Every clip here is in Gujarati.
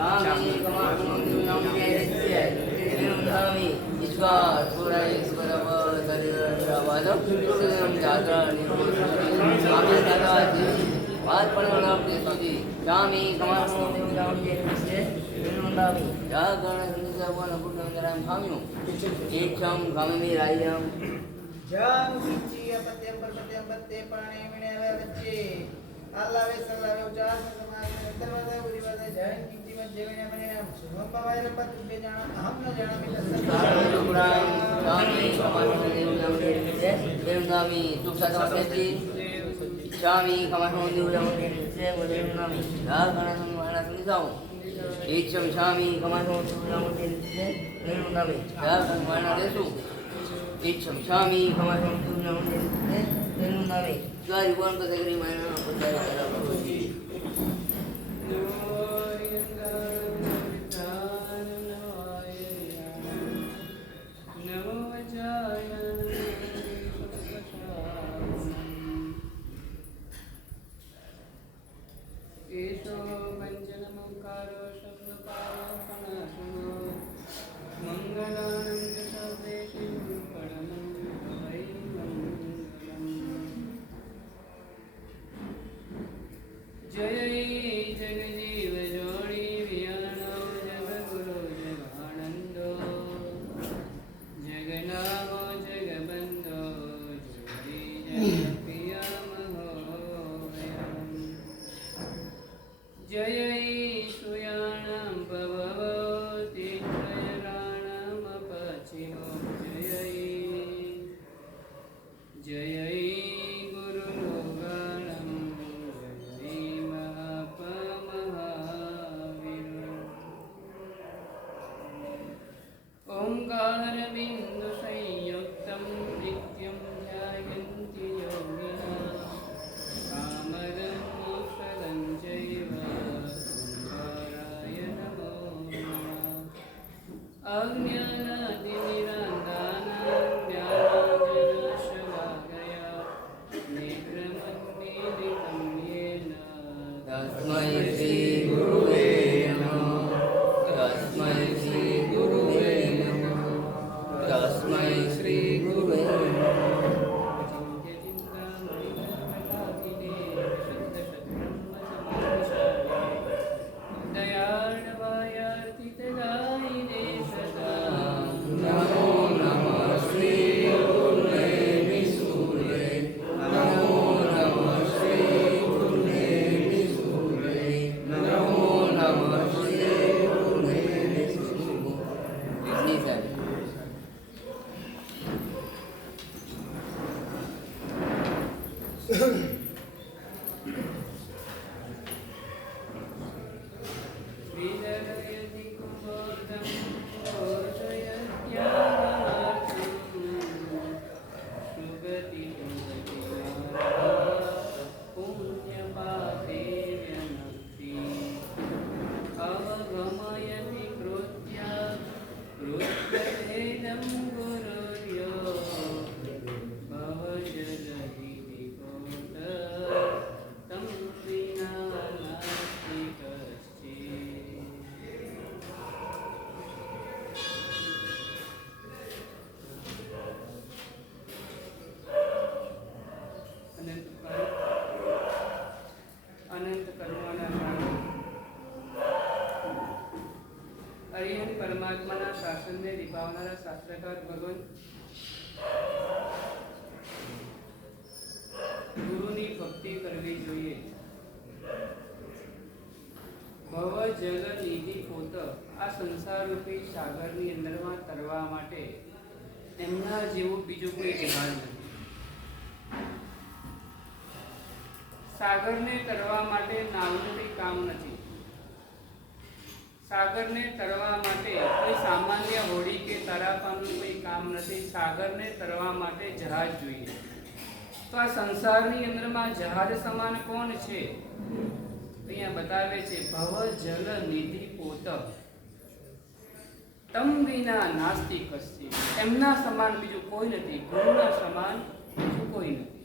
Shami Kamakam Nam Yesya Nami Ishwar Surayeswara Sarivadam Suram Jatra Swami Dada Vad Paranam Desati Shami Kamakam Nam Yesya Nami Jagana Sindhavana Putnam Hamyu Icham Kamami Rayam Jam Kichi Apatyam Patyam Patte Pane Mineva Vache Allah Vesala Ujar Samas Dharmada Urivada Jain Kichi Vajjana Manam Sumam Pavayra Patu Bejana Aham na Jana Milasa Saranam Shami Kamakam Nam Yesya Nami Tuksadamati Shami Kamakam Nam Yesya Nami Jagana Sindhavana Sindhavana Icham Shami Kamakam Nam Yesya Nami Jagana Sindhavana Desu Icham Shami Kamakam Nam Yesya Nami Jari Buan Kadagri Mana Putari Karabhuji પરમાત્માના શાસનને નિભાવનારા શાસ્ત્રકાર ભગવાન ગુરુની ભક્તિ કરવી જોઈએ. ભવ જલ નિધિ પોત આ સંસારરૂપી સાગરની અંદરમાં તરવા માટે એમના જેવું બીજું કોઈ જહાજ નથી. સાગરને તરવા માટે નાવનું કંઈ કામ નથી. સાગરને તરવા માટે કોઈ સામાન્ય હોડી કે તરાપાનું કોઈ કામ નથી. સાગરને તરવા માટે જહાજ જોઈએ. તો આ સંસારની અંદરમાં જહાજ સમાન કોણ છે? અહીંયા બતાવે છે ભવ જલ નિધિ પોત તમ વિના નાસ્તિ કસ્તિ. એમના સમાન બીજું કોઈ નથી. ગુરુના સમાન બીજું કોઈ નથી.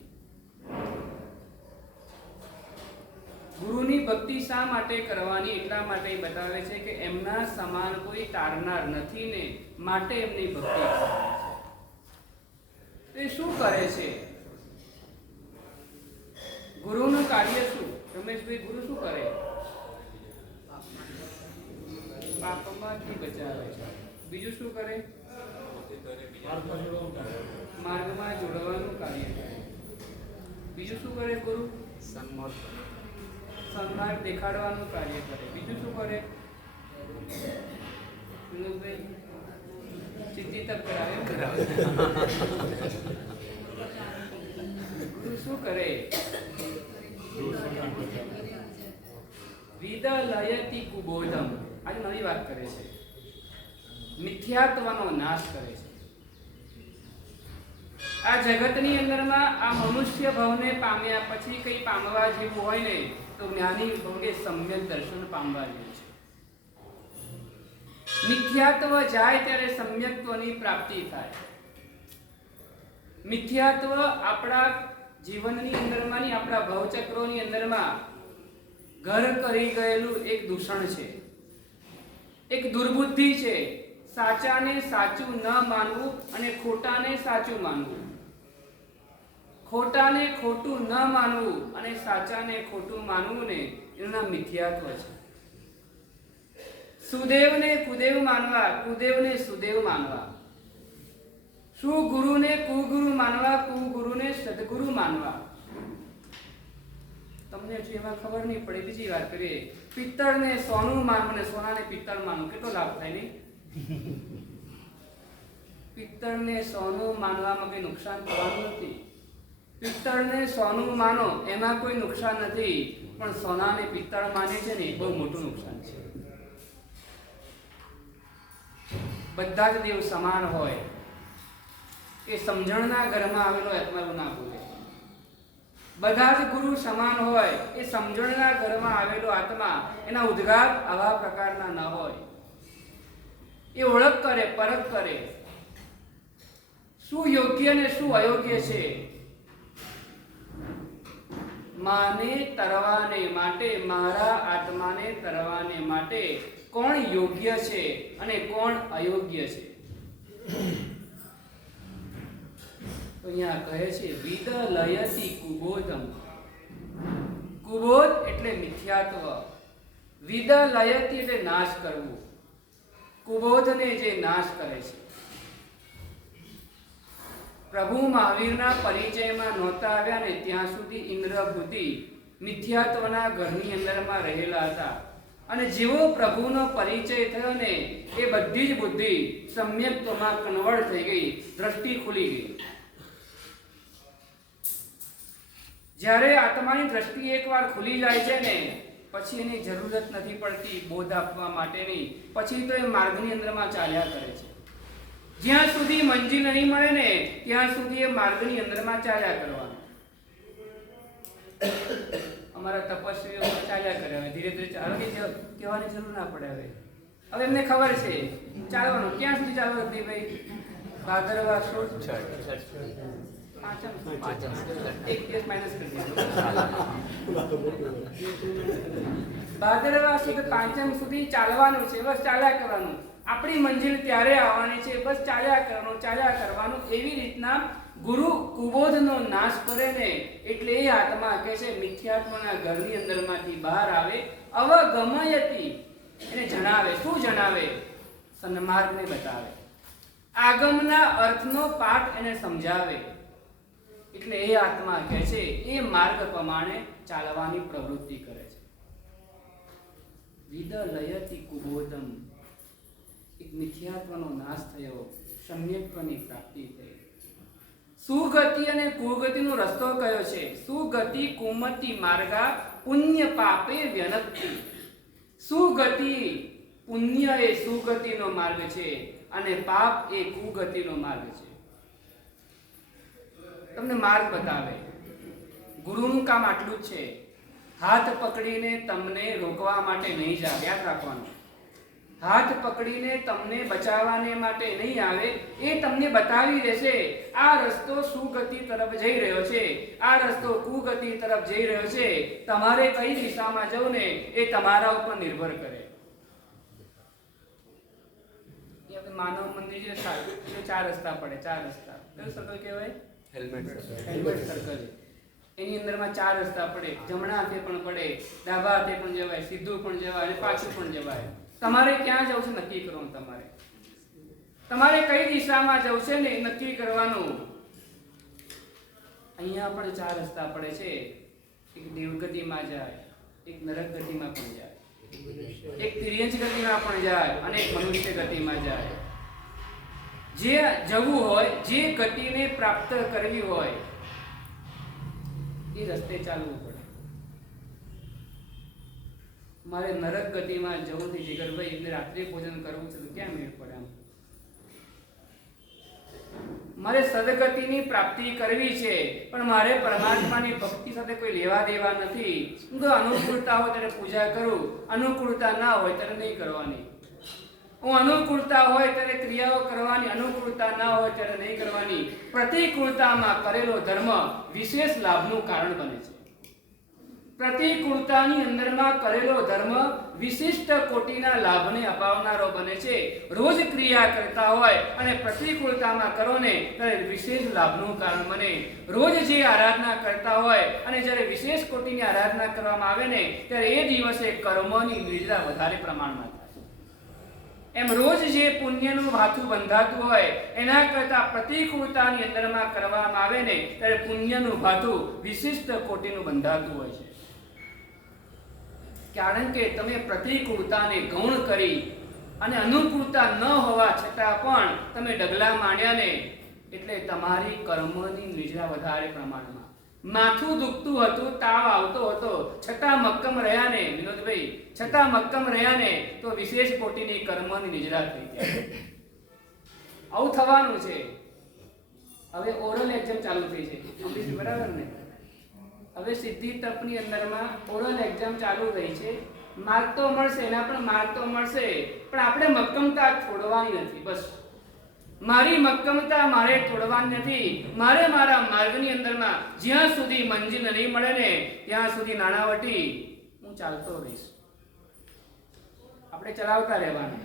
ગુરુની ભક્તિ શા માટે કરવાની? એટલા માટે બતાવે છે કે એમના સમાન કોઈ તારનાર નથી ને માટે એમની ભક્તિ કરવાની છે. એ શું કરે છે? ગુરુનું કાર્ય શું? રમેશભાઈ, ગુરુ શું કરે? પાપમાંથી બચાવે છે. બીજું શું કરે? માર્ગમાં જોડવાનું કાર્ય કરે. બીજું શું કરે ગુરુ? સન્માર્ગ દેખાડવાનું કાર્ય કરે. બીજું શું કરે? વિનોદભાઈ, સિદ્ધિ તક કરાવે. ગુરુ શું કરે? વિદલયતિ કુબોધમ. આજે નવી વાત કરે છે. મિથ્યાત્વનો નાશ કરે છે. આ જગતની અંદરમાં આ મનુષ્ય ભવને પામ્યા પછી કઈ પામવા જેવું હોય ને તો જ્ઞાની ભંગે સમ્યક દર્શન પામવા જેવું છે. મિથ્યાત્વ જાય ત્યારે સમ્યક્ત્વની પ્રાપ્તિ થાય. મિથ્યાત્વ આપણા જીવનની અંદરમાં આપણા ભવચક્રોની અંદરમાં ઘર કરી ગયેલું એક દૂષણ છે, એક દુર્બુદ્ધિ છે. સાચાને સાચું ન માનવું અને ખોટાને સાચું માનવું, ખોટાને ખોટું ન માનવું અને સાચાને ખોટું માનવું ને એનું નામ મિથ્યાત્વ છે. સુદેવને કુદેવ માનવા, કુદેવને સુદેવ માનવા, સુગુરુને કુગુરુ માનવા, કુગુરુને સદગુરુ માનવા. તમને જો એમાં ખબર નહીં પડે, બીજી વાત કરીએ. પિત્તળને સોનું માનવું ને સોનાને પિત્તળ માનવું, કેટલો લાભ થાય નહીં? પિત્તળને સોનું માનવામાં કોઈ નુકસાન થવાનું નથી. પિત્તળને સોનું માનો એમાં કોઈ નુકસાન નથી, પણ સોનાને પિત્તળ માને છે ને બહુ મોટું નુકસાન છે. બધા જ દેવ સમાન હોય એ સમજણના ઘરમાં આવેલો આત્મા એવું ના ભૂલે. બધા જ ગુરુ સમાન હોય એ સમજણના ઘરમાં આવેલો આત્મા, એના ઉદ્ગાર આવા પ્રકારના ન હોય. એ ઓળખ કરે, પરખ કરે, શું યોગ્ય ને શું અયોગ્ય છે. માને તરવાને માટે, મારા આત્માને તરવાને માટે કોણ યોગ્ય છે અને કોણ અયોગ્ય છે. તો અહીંયા કહે છે વિદલયતિ કુબોધમ. કુબોધ એટલે મિથ્યાત્વ, વિદલયતિ એટલે નાશ કરવું. કુબોધને જે નાશ કરે છે. પ્રભુ મહાવીરના પરિચયમાં નહોતા આવ્યા ને ત્યાં સુધી ઇન્દ્રભૂતિ મિથ્યાત્વના ઘરની અંદરમાં રહેલા હતા, અને જેવો પ્રભુનો પરિચય થયો ને એ બધી જ બુદ્ધિ સમ્યક્ત્વમાં કન્વર્ટ થઈ ગઈ, દ્રષ્ટિ ખુલી ગઈ. જ્યારે આત્માની દ્રષ્ટિ એકવાર ખુલી જાય છે ને પછી એની જરૂરત નથી પડતી બોધ આપવા માટેની. પછી તો એ માર્ગની અંદરમાં ચાલ્યા કરે છે. જ્યાં સુધી મંજિલ નહીં મળે ને ત્યાં સુધી એ માર્ગની અંદરમાં ચાલ્યા કરવાનું. અમારા તપસ્વીઓ ચાલ્યા કરે. હવે ધીરે ધીરે ચાલવાની કહેવાની જરૂર ના પડે. હવે એમને ખબર છે ચાલવાનું. ક્યાં સુધી ચાલવાનું હતી ભાઈ? ભાદરવા સુદ એક દિવસ માઇનસ કરી દીધું. ભાદરવા સુદ પાંચમ સુધી ચાલવાનું છે. બસ ચાલ્યા કરવાનું. આપણી મંજિલ ત્યારે આવવાની છે. બસ ચાલ્યા કરવાનું, ચાલ્યા કરવાનું. એવી રીતના ગુરુ કુબોધનો નાશ કરે ને એટલે એ આત્મા કહે છે મિથ્યાત્વના ઘરની અંદરમાંથી બહાર આવે. અવગમયતિ એને જણાવે. શું જણાવે? સન્માર્ગને બતાવે. આગમના અર્થનો પાઠ એને સમજાવે. એટલે એ આત્મા કહે છે એ માર્ગ પ્રમાણે ચાલવાની પ્રવૃત્તિ કરે છે. વિદલયતિ કુબોધમ. એક મિથ્યાત્વનો નાશ થયો, સમ્યક્ત્વની પ્રાપ્તિ થઈ. સુગતિ અને કુગતિનો રસ્તો કયો છે? સુગતિ કુમતિ માર્ગા પુણ્ય પાપે વ્યનક્તિ. સુગતિ, પુણ્ય એ સુગતિનો માર્ગ છે અને પાપ એ કુગતિનો માર્ગ છે. તમને માર્ગ બતાવે. ગુરુનું કામ આટલું જ છે. હાથ પકડીને તમને રોકવા માટે નહીં જાય, યાદ રાખવાનું. હાથ પકડીને તમને બચાવવાને માટે નહીં આવે, એ તમને બતાવી દેશે આ રસ્તો સુગતિ તરફ જઈ રહ્યો છે, આ રસ્તો કુગતિ તરફ જઈ રહ્યો છે. તમારે કઈ દિશામાં જવું ને એ તમારા ઉપર નિર્ભર કરે. માનવ મંદિર જે 4 રસ્તા પડે, 4 રસ્તા કયું સર્કલ કહેવાય? Helmet circle. એની અંદરમાં 4 રસ્તા પડે. જમણા હાથે પણ પડે, ડાબા હાથે પણ જવાય, સીધું પણ જવાય અને પાછું પણ જવાય. તમારે ક્યાં જવું છે નક્કી કરવાનું. તમારે કઈ દિશામાં જવું છે ને નક્કી કરવાનું. અહીંયા પણ 4 રસ્તા પડે છે. એક દેવગતિમાં જાય, એક નરક ગતિમાં પણ જાય, એક તિર્યંચ ગતિમાં પણ જાય અને એક મનુષ્ય ગતિમાં જાય. જે જવું હોય, જે ગતિને પ્રાપ્ત કરવી હોય એ રસ્તે ચાલવું પડે. મારે નરક ગતિમાં જવું છે જીગરભાઈ, એટલે રાત્રે ભોજન કરવું છે તો ક્યાં મેળ પડે? આમ મારે સદગતિની પ્રાપ્તિ કરવી છે પણ મારે પરમાત્માની ભક્તિ સાથે કોઈ લેવા દેવા નથી. હું તો અનુકૂળતા હોય ત્યારે પૂજા કરું, અનુકૂળતા ના હોય ત્યારે નહીં કરવાની. હું અનુકૂળતા હોય ત્યારે ક્રિયાઓ કરવાની, અનુકૂળતા ના હોય ત્યારે નહીં કરવાની. પ્રતિકૂળતામાં કરેલો ધર્મ વિશેષ લાભનું કારણ બને છે. પ્રતિકૂળતાની અંદરમાં કરેલો ધર્મ વિશિષ્ટ કોટીના લાભને અપાવનારો બને છે. રોજ ક્રિયા કરતા હોય અને પ્રતિકૂળતામાં કરો ને ત્યારે વિશેષ લાભનું કારણ બને. રોજ જે આરાધના કરતા હોય અને જ્યારે વિશેષ કોટીની આરાધના કરવામાં આવે ને ત્યારે એ દિવસે કર્મોની નિદ્રા વધારે પ્રમાણમાં થાય. એમ રોજ જે પુણ્યનું ભાથું બંધાતું હોય એના કરતા પ્રતિકૂળતાની અંદરમાં કરવામાં આવે ને ત્યારે પુણ્યનું ભાથું વિશિષ્ટ કોટીનું બંધાતું હોય છે. કારણ કે તમે પ્રતિકૂળતાને ગૌણ કરી અને અનુકૂળતા ન હોવા છતાં પણ તમે ડગલા માંડ્યા ને એટલે તમારી કર્મની નિદ્રા વધારે પ્રમાણમાં. માથું દુખતું હતું, તાવ આવતો હતો, છતાં મક્કમ રહ્યા ને વિનોદભાઈ, છતાં મક્કમ રહ્યા ને તો વિશેષ કોટીની કર્મની નિદ્રા થઈ જાય. આવું થવાનું છે. હવે ઓરલ એક્ઝામ ચાલુ થઈ છે, બરાબર ને? હવે સિદ્ધિ તપની અંદરમાં ઓરલ એક્ઝામ ચાલુ થઈ છે. માર્ક તો મળશે, એના પણ માર્ક તો મળશે, પણ આપણે મક્કમતા છોડવાની નથી. બસ મારી મક્કમતા મારે તોડવાની નથી. મારે મારા માર્ગની અંદરમાં જ્યાં સુધી મંજિલ નહીં મળે ને ત્યાં સુધી નાણાવટી હું ચાલતો રહીશ. આપણે ચલાવતા રહેવાનું.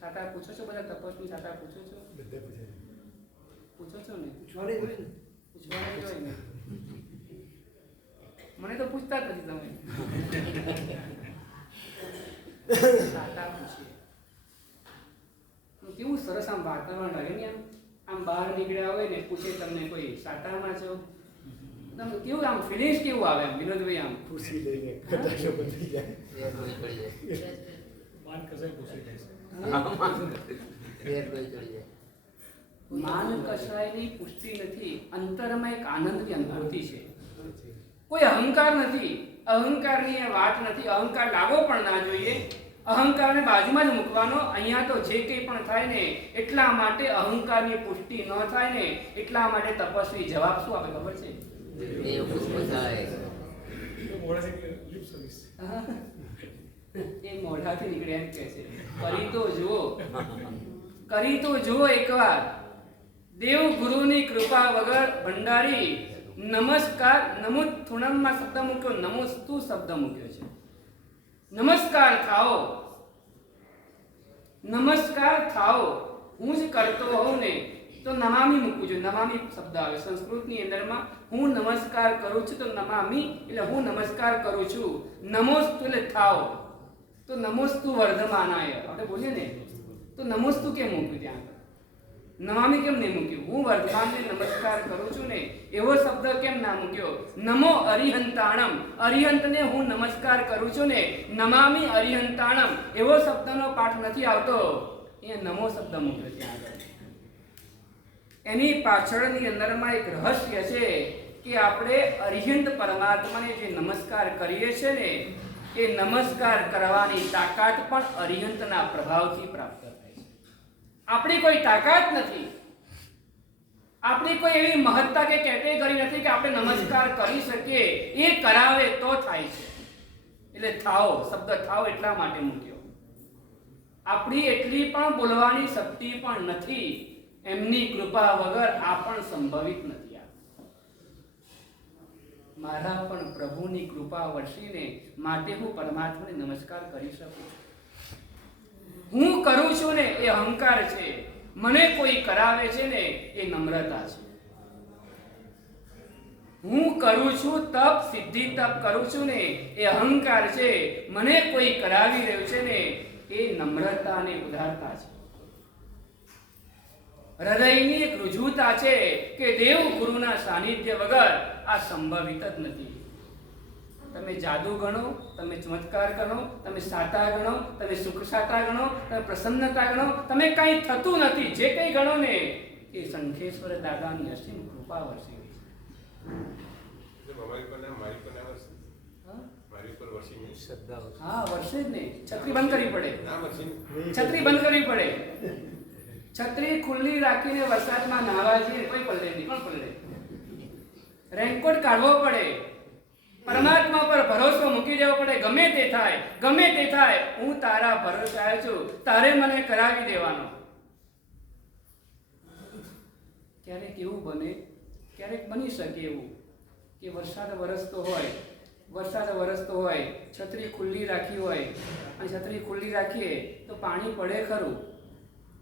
સાતા પૂછો છો બધા? તપસ્વી સાતા પૂછો છો? પૂછો છો ને? પૂછવાનું હોય ને. મને તો પૂછતા જ નથી તમે. સાતા પૂછીએ. કેવું સરસ આમ વાતાવરણ રહે ને. આમ બહાર નીકળ્યા હોય ને પૂછે તમને કોઈ સાતામાં છો, તમે કેવું આમ ફિલિંગ્સ કેવું આવે એમ વિનોદભાઈ? આમ ખુશી લઈને કટાશો બદલી જાય. માન કસાય ખુશી થાય છે. માન કસાયની પુષ્ટિ નથી, અંતરમાં એક આનંદની અનુભૂતિ છે. કોઈ અહંકાર નથી, અહંકારની એ વાત નથી. અહંકાર લાગવો પણ ના જોઈએ. અહંકારને બાજુમાં જ મૂકવાનો. અહીંયા તો જે કંઈ પણ થાય ને એટલા માટે અહંકારની પુષ્ટિ ન થાય ને એટલા માટે તપસ્વી જવાબ શું આપે ખબર છે? એ મોઢાથી નીકળે એમ કહે છે. કરી તો જુઓ, કરી તો જુઓ એકવાર. દેવ ગુરુની કૃપા વગર ભંડારી નમસ્કાર નમુત થોડમમાં શબ્દ મૂક્યો, નમોસ્તુ શબ્દ મૂક્યો છે. નમસ્કાર થાઓ, નમસ્કાર થાઓ. હું જ કરતો હોઉં ને તો નમામી મૂકવું જોઈએ. નમામી શબ્દ આવે સંસ્કૃતની અંદરમાં. હું નમસ્કાર કરું છું તો નમામી એટલે હું નમસ્કાર કરું છું. નમોસ્તુ એટલે થાઓ. તો નમોસ્તુ વર્ધમાનાય આપણે બોલીએ ને તો નમોસ્તુ કેમ મૂક્યું ત્યાં? નમામી કેમ નહીં મૂક્યું? હું વર્ધમાનને નમસ્કાર કરું છું ને એવો શબ્દ કેમ ના મૂક્યો? નમો અરિહંતાણમ, અરિહંતને હું નમસ્કાર કરું છું ને નમામી અરિહંતાણમ એવો શબ્દનો પાઠ નથી આવતો. અહીંયા નમો શબ્દ મૂક્યો ત્યાં આગળ. એની પાછળની અંદરમાં એક રહસ્ય છે કે આપણે અરિહંત પરમાત્માને જે નમસ્કાર કરીએ છીએ ને એ નમસ્કાર કરવાની તાકાત પણ અરિહંતના પ્રભાવથી પ્રાપ્ત થાય છે. આપણી કોઈ તાકાત નથી, આપણી કોઈ એવી મહત્તા કે કેટેગરી નથી કે આપણે નમસ્કાર કરી શકીએ. એ કરાવે તો થાય છે. એટલે થાઓ શબ્દ થાઓ એટલા માટે મૂક્યો. આપણી એટલી પણ બોલવાની શક્તિ પણ નથી. એમની કૃપા વગર આ પણ સંભવિત નથી. મારા પણ પ્રભુની કૃપા વરસીને માટે હું પરમાત્માને નમસ્કાર કરી શકું. હું કરું છું ને એ અહંકાર છે, મને કોઈ કરાવે છે ને એ નમ્રતા છે. હું કરું છું તપ, સિદ્ધિ તપ કરું છું ને એ અહંકાર છે, મને કોઈ કરાવી રહ્યું છે ને એ નમ્રતા અને ઉદારતા છે. હૃદયની એક રુજુતા છે કે દેવ ગુરુના સાનિધ્ય વગર આ સંભવિત જ નથી. તમે જાદુ ગણો, તમે ચમત્કાર ગણો, તમે સાતા ગણો, તમે સુખ સાતા ગણો, તમે પ્રસન્નતા ગણો, તમે કંઈ થતું નથી. જે કંઈ ગણો ને એ શંખેશ્વર દાદાની અસીમ કૃપા વરસી રહી છે. હા, વર્ષે જ નહીં. છત્રી બંધ કરવી પડે, છત્રી બંધ કરવી પડે. છત્રી ખુલ્લી રાખીને વરસાદમાં નાહવા જઈએ કોઈ પલળે નહીં. કોણ પલળે? રેનકોટ કાઢવો પડે. પરમાત્મા પર ભરોસો મૂકી દેવો પડે. ગમે તે થાય, ગમે તે થાય, હું તારા ભરોસે આવ્યો છું, તારે મને કરાવી દેવાનો. ક્યારેક એવું બને, ક્યારેક બની શકે એવું કે વરસાદ વરસતો હોય, છત્રી ખુલ્લી રાખી હોય અને છત્રી ખુલ્લી રાખીએ તો પાણી પડે ખરું.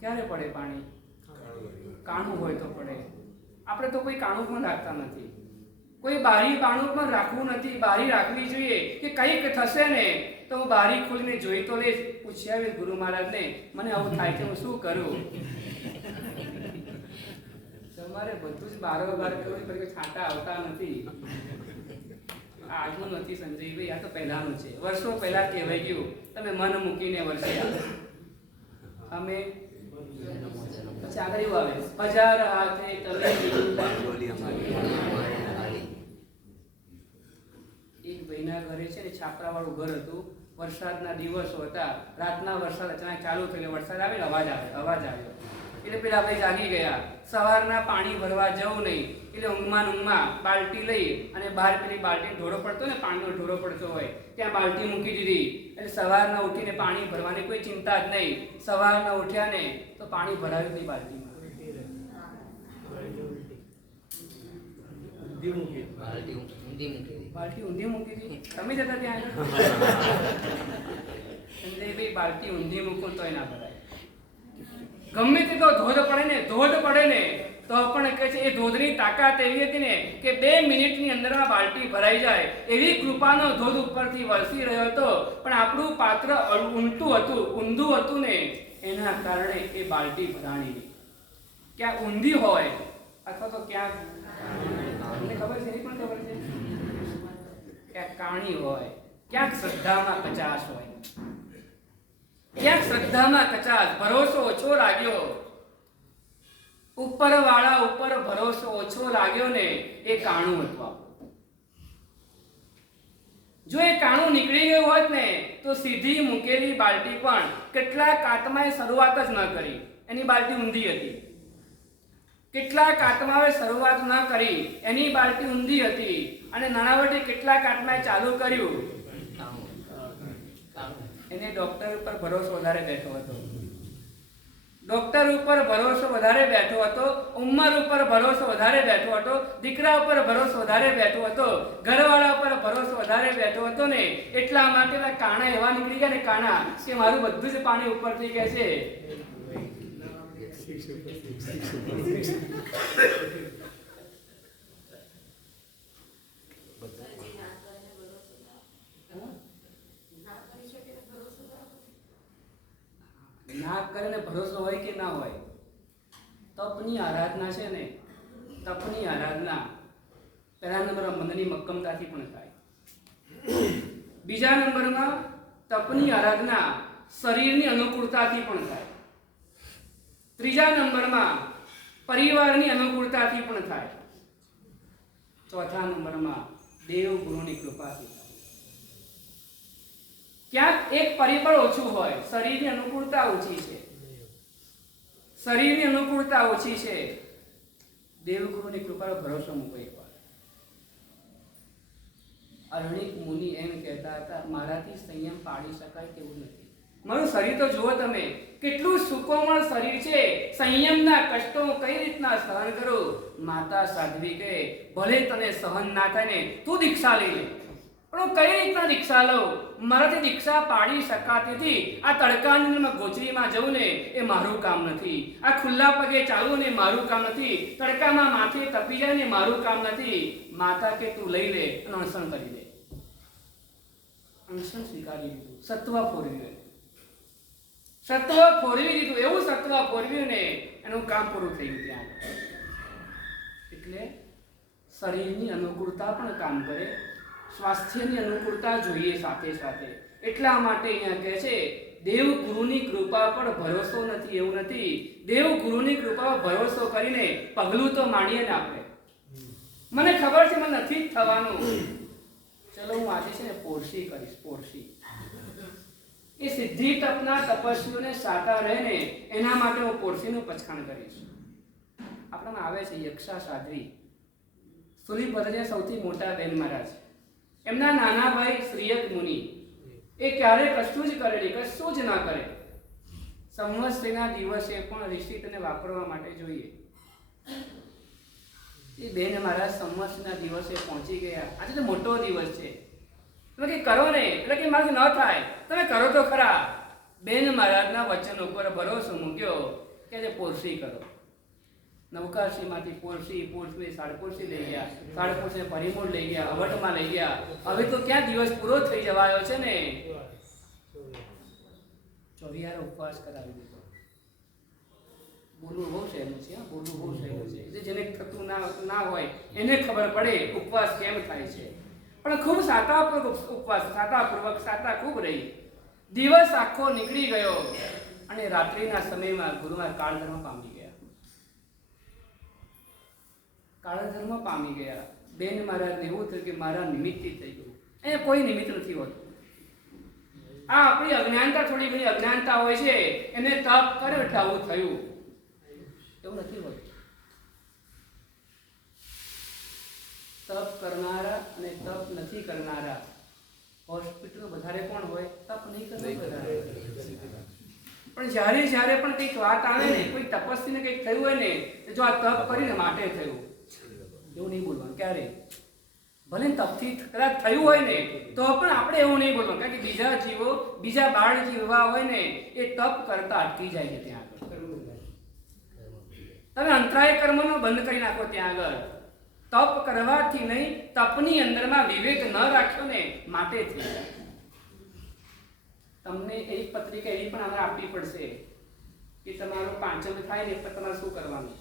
ક્યારે પડે પાણી? કાણું હોય તો પડે. આપણે તો કોઈ કાણું પણ રાખતા નથી. કોઈ બારી બાણું પણ રાખવું નથી. બારી રાખવી જોઈએ કે કંઈક થશે ને તો હું બારી ખોલીને જોઈ તો લઈશ. પૂછી આવીશ ગુરુ મહારાજને, મને આવું થાય છે, હું શું કરું? તમારે બધું જ બારોબાર કરવું પડે. છાંટા આવતા નથી. આજનું નથી સંજયભાઈ, આ તો પહેલાનું છે. વર્ષો પહેલા કહેવાય ગયું, તમે મન મૂકીને વરસ્યા. અમે પછી આગળ એવું આવે, હજાર હાથે તમે એક ભાઈના ઘરે છે ને છાપરા વાળું ઘર હતું. વરસાદના દિવસો હતા. રાતના વરસાદ અચાનક ચાલુ થયો. વરસાદ આવે ને અવાજ આવ્યો. એટલે પેલા ભાઈ જાગી ગયા. સવારના પાણી ભરવા જવું નહીં એટલે ઊંઘમાં બાલટી લઈ અને બહાર પેલી બાલટી ઢોરો પડતો ને, પાણીનો ઢોરો પડતો હોય ત્યાં બાલટી મૂકી દીધી. એટલે સવારના ઉઠીને પાણી ભરવાની કોઈ ચિંતા જ નહીં. સવારના ઉઠ્યા ને તો પાણી ભરાયું નહીં બાલટીમાં. બાલટી ઊંધી મૂકી દીધી. તમે જતા ત્યાં સંજયભાઈ, બાલટી ઊંધી મૂકો તોય ના ભરાય. ગમે તે તો ધોધ પડે ને તો પણ કહે છે એ ધોધની તાકાત એવી હતી ને કે 2 મિનિટની અંદરમાં બાલટી ભરાઈ જાય એવી કૃપાનો ધોધ ઉપરથી વરસી રહ્યો હતો. પણ આપણું પાત્ર ઊંધું હતું ને એના કારણે એ બાલટી ભરાણી. ક્યાં ઊંધી હોય અથવા તો ક્યાં તમને ખબર છે, એ પણ ખબર છે, ક્યાંક કાણી હોય, ક્યાંક શ્રદ્ધામાં કચાશ હોય, ક્યાંક શ્રદ્ધામાં કચાશ, ભરોસો ઓછો લાગ્યો. ઉપરવાળા ઉપર ભરોસો ઓછો લાગ્યો ને એ કાણું હતું. જો એ કાણું નીકળી ગયું હોત ને તો સીધી મૂકેલી બાલટી પણ કેટલાક આત્માએ શરૂઆત જ ન કરી. એની બાલટી ઊંધી હતી. કેટલાક આત્માએ શરૂઆત ન કરી, એની બાલટી ઊંધી હતી. અને નાણાવટી કેટલાક આત્માએ ચાલુ કર્યું. એને ડોક્ટર ઉપર ભરોસો વધારે બેઠો હતો. ડોક્ટર ઉપર ભરોસો વધારે બેઠો હતો. ઉંમર ઉપર ભરોસો વધારે બેઠો હતો. દીકરા ઉપર ભરોસો વધારે બેઠો હતો. ઘરવાળા ઉપર ભરોસો વધારે બેઠો હતો ને એટલા માટે કાણા એવા નીકળી ગયા ને કાણા કે મારું બધું જ પાણી ઉપર થઈ ગયા છે. ના કરીને ભરોસો હોય કે ના હોય. તપની આરાધના છે ને, તપની આરાધના પહેલા નંબરમાં મનની મક્કમતાથી પણ થાય. બીજા નંબરમાં તપની આરાધના શરીરની અનુકૂળતાથી પણ થાય. ત્રીજા નંબરમાં પરિવારની અનુકૂળતાથી પણ થાય. ચોથા નંબરમાં દેવ ગુરુની કૃપાથી થાય. ક્યાંક એક પરિબળ ઓછું હોય, શરીરની અનુકૂળતા ઓછી છે, શરીરની અનુકૂળતા ઓછી છે. દેવગુરુની કૃપાનો ભરોસો મૂકો એકવાર. અરણિક મુનિ એમ કહેતા હતા, મારાથી સંયમ પાડી શકાય તેવું નથી. મારું શરીર તો જુઓ તમે, કેટલું સુકોમળ શરીર છે. સંયમના કષ્ટો કઈ રીતના સહન કરું. માતા સાધ્વી કહે ભલે તને સહન ના થાય ને તું દીક્ષા લઈ લે. પણ હું કઈ રીતના દીક્ષા લઉં? મારાથી દીક્ષા પાડી શકાતી નથી. આ તડકાની ગોચરીમાં જવું ને એ મારું કામ નથી. આ ખુલ્લા પગે ચાલવું ને મારું કામ નથી. તડકામાં માથે તપી જાય ને મારું કામ નથી. માતા કે તું લઈ લે અને અણસણ કરી દે. અણસણ સ્વીકારી લીધું. સત્વ ફોરવ્યું, સત્વ ફોરવી દીધું. એવું સત્વ ફોરવ્યું ને એનું કામ પૂરું થયું ત્યાં. એટલે શરીરની અનુકૂળતા પણ કામ કરે, સ્વાસ્થ્યની અનુકૂળતા જોઈએ સાથે સાથે. એટલા માટે અહીંયા કહે છે દેવ ગુરુની કૃપા પર ભરોસો નથી. એવું નથી. દેવ ગુરુની કૃપા પર ભરોસો કરીને પગલું તો માંડીએ ને આપણે. મને ખબર છે મને નથી જ થવાનું, ચલો હું આજે છે ને પોરસી કરીશ. પોરસી એ સિદ્ધિ તપના તપસ્વીઓને સાતા રહે ને એના માટે હું પોરસીનું પછાણ કરીશ. આપણામાં આવે છે યક્ષા સાધ્વી, સુરીપદને સૌથી મોટા બેન મહારાજ, એમના નાના ભાઈ શ્રીયક મુનિ. એ ક્યારે કશું જ કરે નહીં, કશું જ ના કરે. સંવત્સરીના દિવસે પણ ઋષિતને વાપરવા માટે જોઈએ. એ બેન મહારાજ સંવત્સરીના દિવસે પહોંચી ગયા. આજે તો મોટો દિવસ છે. તમે કે કરો ને, એટલે કે મારું ન થાય, તમે કરો તો ખરા. બેન મહારાજના વચન ઉપર ભરોસો મૂક્યો કે જે પોરસી કરો. નવકાશીમાંથી પોરસી સાડપોરસી લઈ ગયા, સાડપોરસી પરિમૂળ લઈ ગયા, અવટમાં લઈ ગયા. હવે તો ક્યાં દિવસ પૂરો થઈ જવાયો છે ને, 24 ઉપવાસ કરાવી દીધો. બોલવું બહુ સહેલું છે, બોલવું બહુ સહેલું છે. જેને થતું ના હોય એને ખબર પડે ઉપવાસ કેમ થાય છે. પણ ખૂબ સાતાપૂર્વક ઉપવાસ, સાતા ખૂબ રહી. દિવસ આખો નીકળી ગયો અને રાત્રિના સમયમાં ગુરુમાં કાળધર્મ પામી ગયા. કાળધર્મ પામી ગયા. બેન મહારાજને એવું થયું કે મારા નિમિત્તથી થઈ ગયું. એ કોઈ નિમિત્ત નથી હોતું. આ આપણી અજ્ઞાનતા, થોડી ઘણી અજ્ઞાનતા હોય છે, એને તપ કર્યો એટલે આવું થયું. એવું નથી હોતું. તપ કરનારા અને તપ નથી કરનારા હોસ્પિટલ વધારે કોણ હોય? તપ નહીં કરનારા. પણ જ્યારે પણ કંઈક વાત આવે ને, કોઈ તપસ્વીને કંઈક થયું હોય ને, જો આ તપ કરીને માટે થયું, એવું નહીં બોલવાનું ક્યારે. ભલે તપથી કદાચ થયું હોય ને તો પણ આપણે એવું નહીં બોલવાનું, કારણ કે બીજા જીવો, બીજા બાળ જીવવા હોય ને એ તપ કરતા અટકી જાય છે ત્યાં આગળ. તમે અંતરાય કર્મનો બંધ કરી નાખો ત્યાં આગળ. તપ કરવાથી નહીં, તપની અંદરમાં વિવેક ન રાખ્યો ને માટે થઈ જાય. તમને એક પત્રિકા એવી પણ અમારે આપવી પડશે કે તમારું પાંચમ થાય ને એટલે તમારે શું કરવાનું.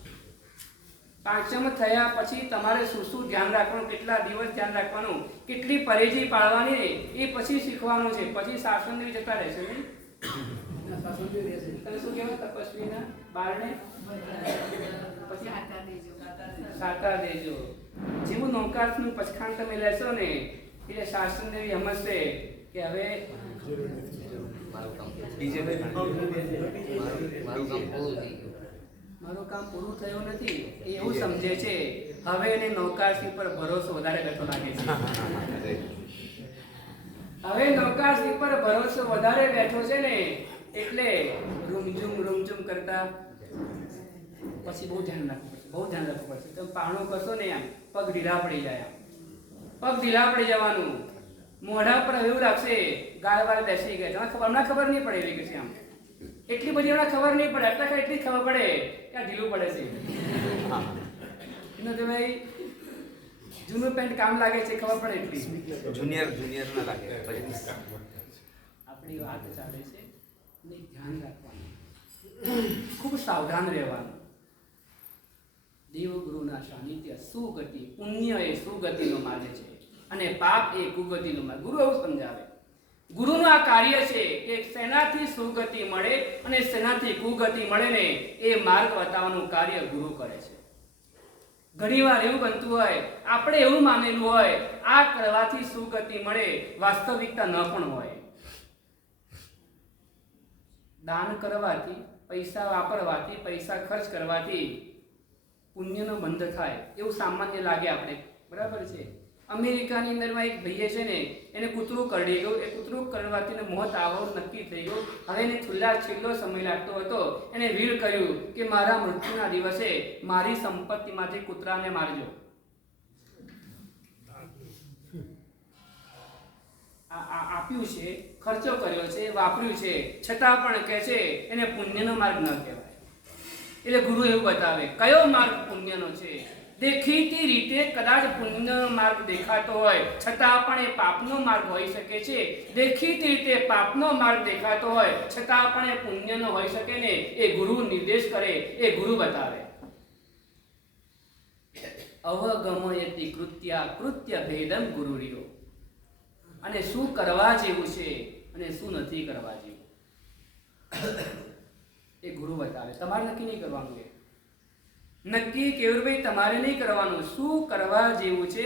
પાંચમ થયા પછી તમારે શું ધ્યાન રાખવાનું, કેટલા દિવસ ધ્યાન રાખવાનું, કેટલી પરેજી પાળવાની એ પછી શીખવાનું છે. પછી શાસનદેવી જતા રહેશે નહીં. તમે શું કહેવાય તપસ્વીના બાળને? પછી સાતા દેજો. જેવું નૌકારનું પછખાણ તમે લેશો ને એટલે શાસનદેવી સમજશે કે હવે મારું કામ પૂરું થયું નથી. એ એવું સમજે છે. હવે એને નૌકારસી પર ભરોસો વધારે બેઠો લાગે છે. હવે નૌકારસી પર ભરોસો વધારે બેઠો છે ને એટલે રૂમઝુમ કરતા પછી બહુ ધ્યાન રાખવું પડશે, બહુ ધ્યાન રાખવું પડશે. તમે પાણું કરશો ને આમ પગ ઢીલા પડી જાય, પગ ઢીલા પડી જવાનું. મોઢા પર એવું લાગશે ગાળવાળ બેસી ગયા. હમણાં ખબર નહીં પડે એવી કે છે આમ. એટલી બધી હમણાં ખબર નહીં પડે, આટલા એટલી ખબર પડે કે આ ઢીલું પડે છે. એનો તો ભાઈ જૂનું પેન્ટ કામ લાગે છે ખબર પડે એટલી. જુનિયર ના લાગે. આપણી વાત ચાલે છે ને, ધ્યાન રાખવાનું, ખૂબ સાવધાન રહેવાનું. દેવગુરુના સાનિધ્ય સુગતિ, પુણ્ય એ સુગતિનો માર્ગ છે અને પાપ એ કુગતિનો માર્ગ. ગુરુ એવું સમજાવે. ગુરુનું આ કાર્ય છે કે શેનાથી સુગતિ મળે અને શેનાથી કુગતિ મળે ને એ માર્ગ બતાવવાનું કાર્ય ગુરુ કરે છે. ઘણીવાર એવું બનતું હોય, આપણે એવું માનેલું હોય આ કરવાથી સુગતિ મળે, વાસ્તવિકતા ન પણ હોય. દાન કરવાથી, પૈસા વાપરવાથી, પૈસા ખર્ચ કરવાથી પુણ્યનો બંધ થાય એવું સામાન્ય લાગે આપણે, બરાબર છે. અમેરિકાની અંદરમાં એક ભાઈએ છે ને એને કૂતરું કરડી ગયું. એ કૂતરું કરડવાથી મોત આવવાનું નક્કી થઈ ગયું. હવે એને છેલ્લો સમય લાગતો હતો. એને વીર કર્યું કે મારા મૃત્યુના દિવસે મારી સંપત્તિમાંથી કૂતરાને મારજો. આપ્યું છે, ખર્ચો કર્યો છે, વાપર્યું છે, છતાં પણ કહે છે એને પુણ્યનો માર્ગ ન કહેવાય. એટલે ગુરુ એવું બતાવે કયો માર્ગ પુણ્યનો છે. દેખીતી રીતે કદાચ પુણ્યનો માર્ગ દેખાતો હોય છતાં પણ એ પાપનો માર્ગ હોઈ શકે છે. દેખીતી રીતે પાપનો માર્ગ દેખાતો હોય છતાં પણ એ પુણ્યનો હોઈ શકે ને. એ ગુરુ નિર્દેશ કરે, એ ગુરુ બતાવે. અવગમયતિ કૃત્ય ભેદમ ગુરુરિયો. અને શું કરવા જેવું છે અને શું નથી કરવા જેવું એ ગુરુ બતાવે. તમારે નક્કી નહીં કરવાનું. એ નક્કી કેવરભાઈ તમારે નહીં કરવાનું. શું કરવા જેવું છે,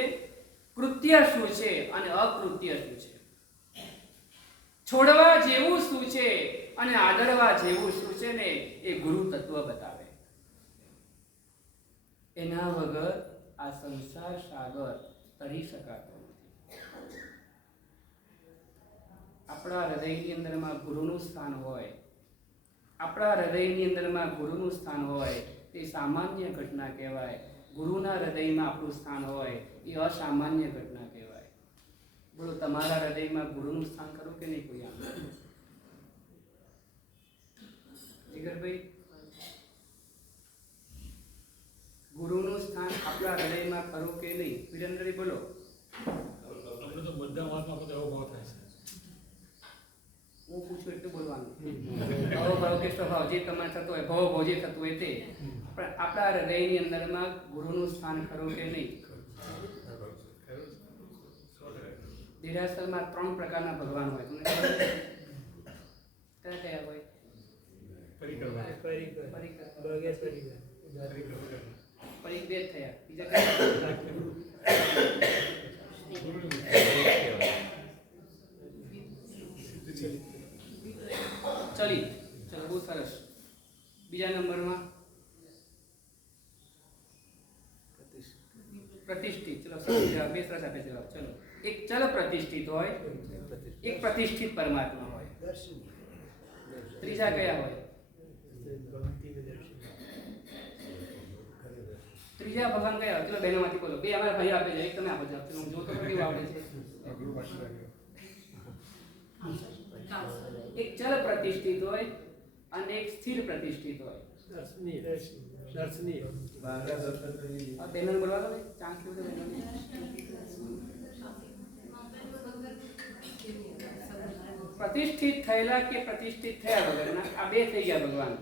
કૃત્ય શું છે અને અકૃત્ય શું છે, છોડવા જેવું શું છે અને આદરવા જેવું શું છે ને એ ગુરુ તત્વ બતાવે. એના વગર આ સંસાર સાગર તરી શકાતો નથી. આપણા હૃદયની અંદરમાં ગુરુનું સ્થાન હોય, આપણા હૃદયની અંદરમાં ગુરુનું સ્થાન હોય તે સામાન્ય ઘટના કહેવાય. ગુરુના હૃદયમાં આપણું સ્થાન હોય એ અસામાન્ય ઘટના કહેવાય. બોલો, તમારા હૃદયમાં ગુરુનું સ્થાન ખરું કે નહીં? કોઈ આમ જીગરભાઈ, ગુરુનું સ્થાન આપણા હૃદયમાં ખરું કે નહીં? વિરેન્દ્રભાઈ બોલો. આપણે તો બધા વાતમાં બધો એવો ભાવ થાય છે. હું પૂછું એટલું બોલવાનું. ભાવ કે સ્વભાવ જે તમારે થતો હોય, ભાવ જે થતું હોય તે. પણ આપણા હૃદયની અંદરમાં ગુરુનું સ્થાન ખરું કે નહીં? દેરાસરમાં 3 પ્રકારના ભગવાન હોય. તમને ખબર છે? કયા કયા હોય? પરિગ્રહ થયા. બીજા કયા? ચલિત. ચલો, બહુ સરસ. બીજા નંબરમાં પ્રતિષ્ઠિત. ચલો, સરસ જવાબ. બે સરસ આપે જવાબ. ચલો, એક ચલ પ્રતિષ્ઠિત હોય, એક પ્રતિષ્ઠિત પરમાત્મા હોય. ત્રીજા કયા હોય? ત્રીજા ભગવાન કયા હોય? ચલો, બહેનોમાંથી બોલો. બે અમારા ભાઈ આપે છે, એક તમે આપો જવાબ. ચલો, હું જોતો કેવું આવડે છે. એક ચલ પ્રતિષ્ઠિત હોય અને એક સ્થિર પ્રતિષ્ઠિત હોય. બહેનો બોલવા દો ને, ચાન્સ દો બહેનોને. પ્રતિષ્ઠિત થયેલા કે પ્રતિષ્ઠિત થયા વગરના આ બે થઈ ગયા ભગવાન.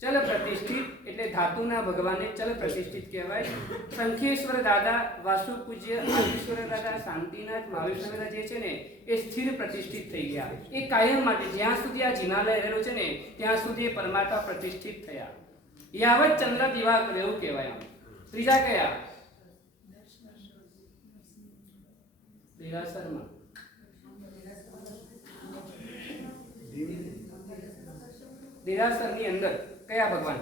ચલ પ્રતિષ્ઠિત એટલે ધાતુના ભગવાનને ચલ પ્રતિષ્ઠિત કહેવાય. શંખેશ્વર દાદા, વાસુ પૂજ્ય આદિશ્વર દાદા, શાંતિનાથ, મહાવીર દાદા જે છે ને એ સ્થિર પ્રતિષ્ઠિત થઈ ગયા. એ કાયમ માટે જ્યાં સુધી આ જિનાલય રહેલું છે ને ત્યાં સુધી પરમાત્મા પ્રતિષ્ઠિત થયા. યાવત ચંદ્ર દિવાકર એવું કહેવાય. આમ ત્રીજા કયા? દેરાસરમાં. દેરાસરની અંદર કયા ભગવાન?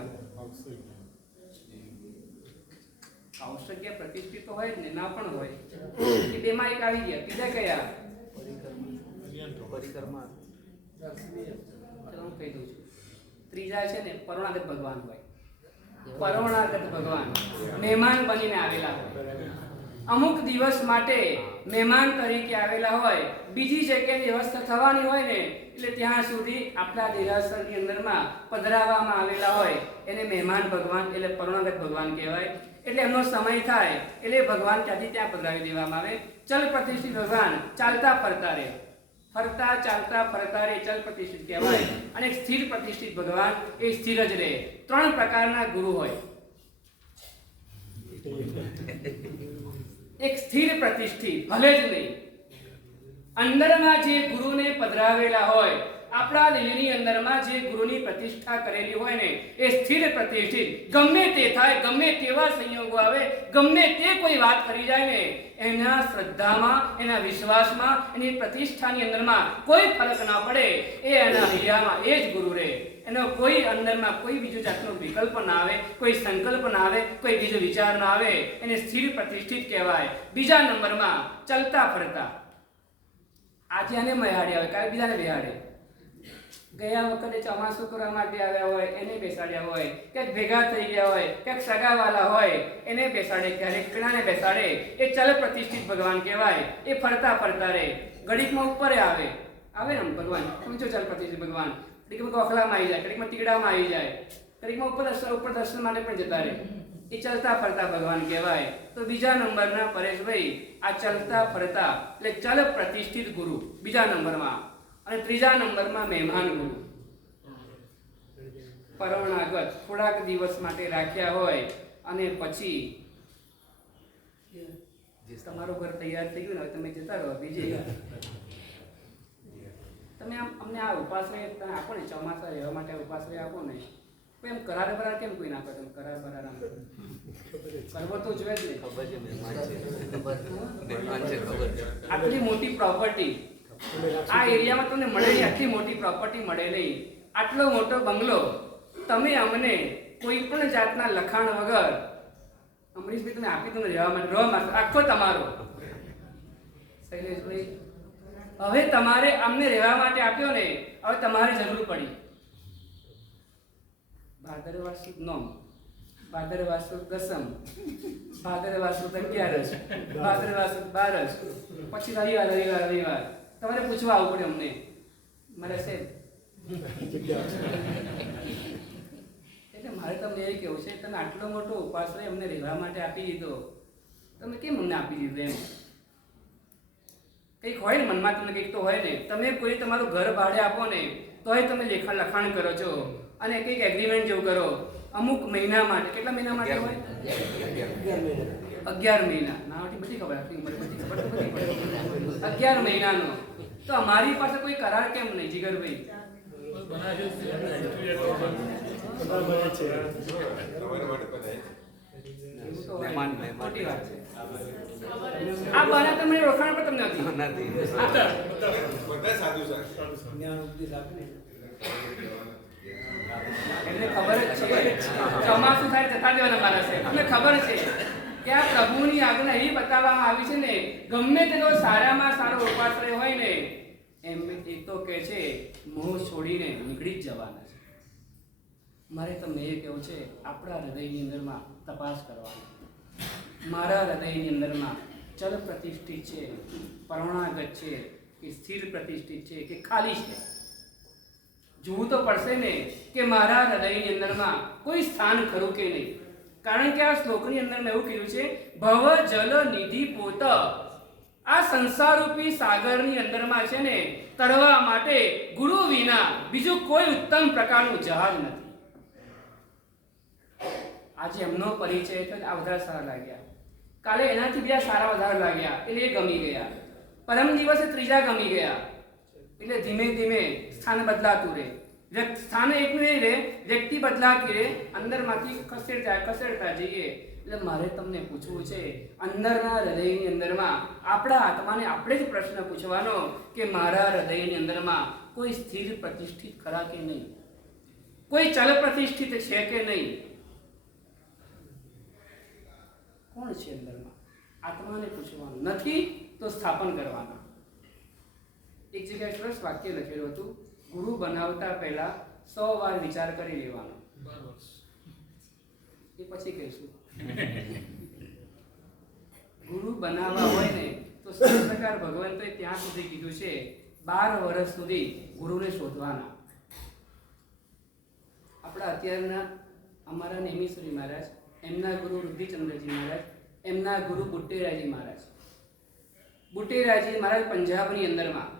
કૌશલ્ય પ્રતિષ્ઠિત હોય જ ને, ના પણ હોય. એ બેમાં એક આવી ગયા. બીજા કયા? પરિક્રમા. ચલો, હું કહી દઉં છું. ત્રીજા છે ને પરોણાગત ભગવાન હોય. પરોણાગત ભગવાન મહેમાન બનીને આવેલા હોય. અમુક દિવસ માટે મહેમાન તરીકે આવેલા હોય. બીજી જગ્યાની વ્યવસ્થા થવાની હોય ને એટલે ત્યાં સુધી આપણા દેરાસરની અંદરમાં પધરાવવામાં આવેલા હોય. એને મહેમાન ભગવાન એટલે પરોણાગત ભગવાન કહેવાય. એટલે એમનો સમય થાય એટલે ભગવાન ત્યાંથી ત્યાં પધરાવી દેવામાં આવે. ચલ પ્રતિષ્ઠિત ભગવાન ચાલતા ફરતા રહે. ફરતા ચાલતા ફરતા રહે ચલ પ્રતિષ્ઠિત કહેવાય. અને સ્થિર પ્રતિષ્ઠિત ભગવાન એ સ્થિર જ રહે. 3 પ્રકારના ગુરુ હોય. એક સ્થિર પ્રતિષ્ઠિત, હલે જ નહીં. અંદરમાં જે ગુરુને પધરાવેલા હોય, આપણા દિલની અંદરમાં જે ગુરુની પ્રતિષ્ઠા કરેલી હોય ને એ સ્થિર પ્રતિષ્ઠિત, ગમે તે થાય, ગમે તેવા સંયોગો આવે, ગમે તે કોઈ વાત કરી જાય ને એના શ્રદ્ધામાં, એના વિશ્વાસમાં, એની પ્રતિષ્ઠાની અંદરમાં કોઈ ફરક ના પડે. એ એના હૈયામાં એ જ ગુરુ રહે. એનો કોઈ અંદરમાં કોઈ બીજો જાતનો વિકલ્પ ના આવે, કોઈ સંકલ્પ ના આવે, કોઈ બીજો વિચાર ના આવે. એને સ્થિર પ્રતિષ્ઠિત કહેવાય. બીજા નંબરમાં ચલતા ફરતા. આજે આને મહાડે આવે, કાલે બીજાને બેહાડે. ગયા વખતે ચોમાસું કરવા માટે આવ્યા હોય એને બેસાડ્યા હોય, ક્યાંક ભેગા થઈ ગયા હોય, ક્યાંક સગાવાલા હોય એને બેસાડે, ક્યારેક કણાને બેસાડે. એ ચલ પ્રતિષ્ઠિત ભગવાન કહેવાય. એ ફરતા ફરતા રહે. ઘડીકમાં ઉપર આવે ને ભગવાન, સમજો ચલ પ્રતિષ્ઠિત ભગવાન. ઘડીકમાં ગોખલામાં આવી જાય, ઘડીકમાં ટીકડામાં આવી જાય, ઘડીકમાં ઉપર દર્શન માટે પણ જતા રહે. એ ચલતા ફરતા ભગવાન કહેવાય. તો બીજા નંબરના પરેશભાઈ આ ચલતા ફરતા એટલે ચલ પ્રતિષ્ઠિત ગુરુ બીજા નંબરમાં. અને ત્રીજા નંબરમાં મહેમાન ગુરુ. પરણાગત થોડાક દિવસ માટે રાખ્યા હોય અને પછી તમારું ઘર તૈયાર થઈ ગયું ને તમે જતા રહો બીજે. તમે અમને આ ઉપાશ્રય તમે આપો ને, ચોમાસા રહેવા માટે ઉપાશ્રય આપો ને. એમ કરાર બરાર કેમ કોઈ ના કરે? કરાર બરાર કરવો તો જોઈએ જ નહીં. ખબર છે, મહેમાન છે, ખબર છે. આટલી મોટી પ્રોપર્ટી આ એરિયામાં તમને મળેલી, આટલી મોટી પ્રોપર્ટી મળેલી, આટલો મોટો બંગલો તમે અમને કોઈ પણ જાતના લખાણ વગર અમરીશભાઈ તમે આપી દો ને રહેવા માટે, આખો તમારો. શૈલેષભાઈ હવે તમારે અમને રહેવા માટે આપ્યો ને, હવે તમારે જરૂર પડી. ભાદરવા સુદ નોમ, ભાદરવા સુદ દસમ, ભાદરવા સુદ 11, ભાદરવા સુદ 12, પછી રવિવાર તમારે પૂછવા આવવું પડે અમને. મારે સાહેબ એટલે મારે તમને એ કહેવું છે, તમે આટલો મોટો ઉપાશ્રય અમને રહેવા માટે આપી દીધો, તમે કેમ અમને આપી દીધો? એમ કંઈક હોય ને મનમાં, તમને કંઈક તો હોય ને. તમે કોઈ તમારું ઘર ભાડે આપો ને તોય તમે લખાણ કરો છો અને કંઈક એગ્રીમેન્ટ જેવું કરો અમુક મહિના માટે. કેટલા મહિના માટે હોય? 11 મહિના. નાની બધી ખબર, આપણી ઉંમર બધી ખબર તો બધી પડે. 11 મહિનાનો. તો અમારી પાસે કોઈ કરાર કેમ નહીં જીગરભાઈ? મોટી વાત છે. આ બના તમને ઓળખાણ પણ તમને નથી. એમને ખબર જ છે ચોમાસું થાય જતા દેવાના મારા છે. અમને ખબર છે કે આ પ્રભુની આજ્ઞા એવી બતાવવામાં આવી છે ને, ગમે તેનો સારામાં સારો ઉપાશ્રય હોય ને એમ એ તો કહે છે મોહ છોડીને નીકળી જ જવાના છે. મારે તમને એ કહેવું છે, આપણા હૃદયની અંદરમાં તપાસ કરવાની. મારા હૃદયની અંદરમાં ચલ પ્રતિષ્ઠિત છે, પરણાગત છે કે સ્થિર પ્રતિષ્ઠિત છે કે ખાલી છે? જોવું તો પડશે ને કે મારા હૃદયની અંદરમાં કોઈ સ્થાન ખરું કે નહીં. કારણ કે આ શ્લોકની અંદર મેં એવું કીધું છે, ભવ જલ નિધિ પોત. આ સંસારરૂપી સાગરની અંદરમાં છે ને તરવા માટે ગુરુ વિના બીજું કોઈ ઉત્તમ પ્રકારનું જહાજ નથી. આજે એમનો પરિચય તો આ વધારે સારા લાગ્યા, કાલે એનાથી બીજા સારા વધારે લાગ્યા એટલે એ ગમી ગયા, પરમ દિવસે ત્રીજા ગમી ગયા. એટલે ધીમે ધીમે સ્થાન બદલાતું રહે. સ્થાન એકનું એ રહે, વ્યક્તિ બદલાતી રહે, અંદરમાંથી ખસેડતા જઈએ. એટલે મારે તમને પૂછવું છે, અંદરના હૃદયની અંદરમાં આપણા આત્માને આપણે જ પ્રશ્ન પૂછવાનો કે મારા હૃદયની અંદરમાં કોઈ સ્થિર પ્રતિષ્ઠિત ખરા કે નહીં? કોઈ ચલ પ્રતિષ્ઠિત છે કે નહીં? કોણ છે અંદરમાં? આત્માને પૂછવાનું. નથી તો સ્થાપન કરવાના. એક જગ્યાએ સરસ વાક્ય લખેલું હતું, ગુરુ બનાવતા પહેલા 100 વાર વિચાર કરી લેવાનો. એ પછી કહીશું. ગુરુ બનાવવા હોય ને તો સત્પ્રકાર ભગવંતોએ ત્યાં સુધી કીધું છે 12 વર્ષ સુધી ગુરુને શોધવાના. આપણા અત્યારના અમારા નેમિશ્વરી મહારાજ, એમના ગુરુ રુદ્ધિચંદ્રજી મહારાજ, એમના ગુરુ બુટ્ટેરાજી મહારાજ. બુટ્ટેરાજી મહારાજ પંજાબની અંદરમાં,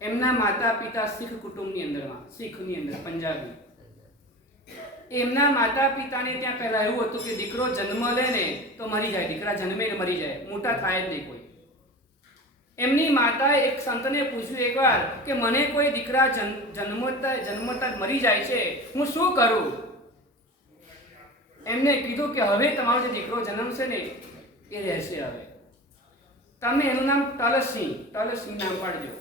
એમના માતા પિતા શીખ કુટુંબની અંદરમાં, શીખની અંદર પંજાબી. એમના માતા પિતાને ત્યાં પહેલા એવું હતું કે દીકરો જન્મ લે ને તો મરી જાય, દીકરા જન્મે ને મરી જાય, મોટા થાય જ નહીં કોઈ. એમની માતાએ એક સંતને પૂછ્યું એકવાર કે મને કોઈ દીકરા જન્મતા મરી જાય છે, હું શું કરું? એમને કીધું કે હવે તમારો જે દીકરો જન્મશે ને એ રહેશે. હવે તમે એનું નામ તલસિંહ નામ પાડજો.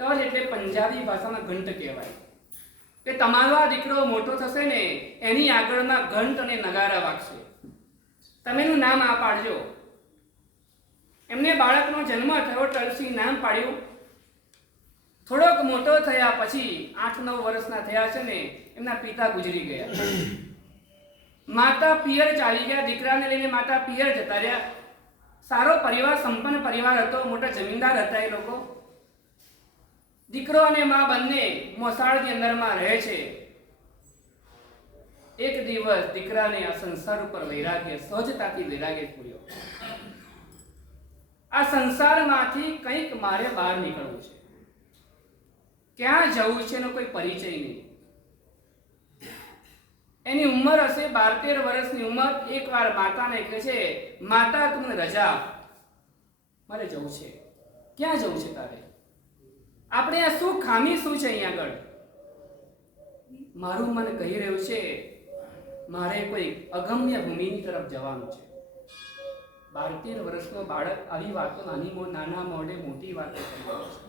તલ એટલે પંજાબી ભાષામાં ઘંટ કહેવાય. કે તમારો આ દીકરો મોટો થશે ને એની આગળમાં ઘંટ અને નગારા વાગશે. તમે એનું નામ આ પાડજો. એમને બાળકનો જન્મ થયો, તલસિંહ નામ પાડ્યું. થોડોક મોટો થયા પછી 8-9 વર્ષના થયા છે ને એમના પિતા ગુજરી ગયા. માતા પિયર ચાલી ગયા. દીકરાને લઈને માતા પિયર જતા રહ્યા. સારો પરિવાર, સંપન્ન પરિવાર હતો, મોટા જમીનદાર હતા એ લોકો. દીકરો અને મા બંને મોસાળની અંદરમાં રહે છે. એક દિવસ દીકરાને આ સંસાર ઉપર વૈરાગ્ય, સહજતાથી વૈરાગ્ય પૂર્યો. આ સંસારમાંથી કંઈક મારે બહાર નીકળવું છે. ક્યાં જવું છે એનો કોઈ પરિચય નહીં. એની ઉંમર હશે 12-13 વર્ષની ઉંમર. એકવાર માતાને કહે છે, માતા તમને રજા આપ, મારે જવું છે. ક્યાં જવું છે તારે? આપણે આ શું ખામી શું છે અહીંયા આગળ? મારું મન કહી રહ્યું છે મારે કોઈ અગમ્ય ભૂમિની તરફ જવાનું છે. 12-13 વર્ષનો બાળક આવી વાતો નાના મોઢે મોટી વાતો કરી રહ્યો છે.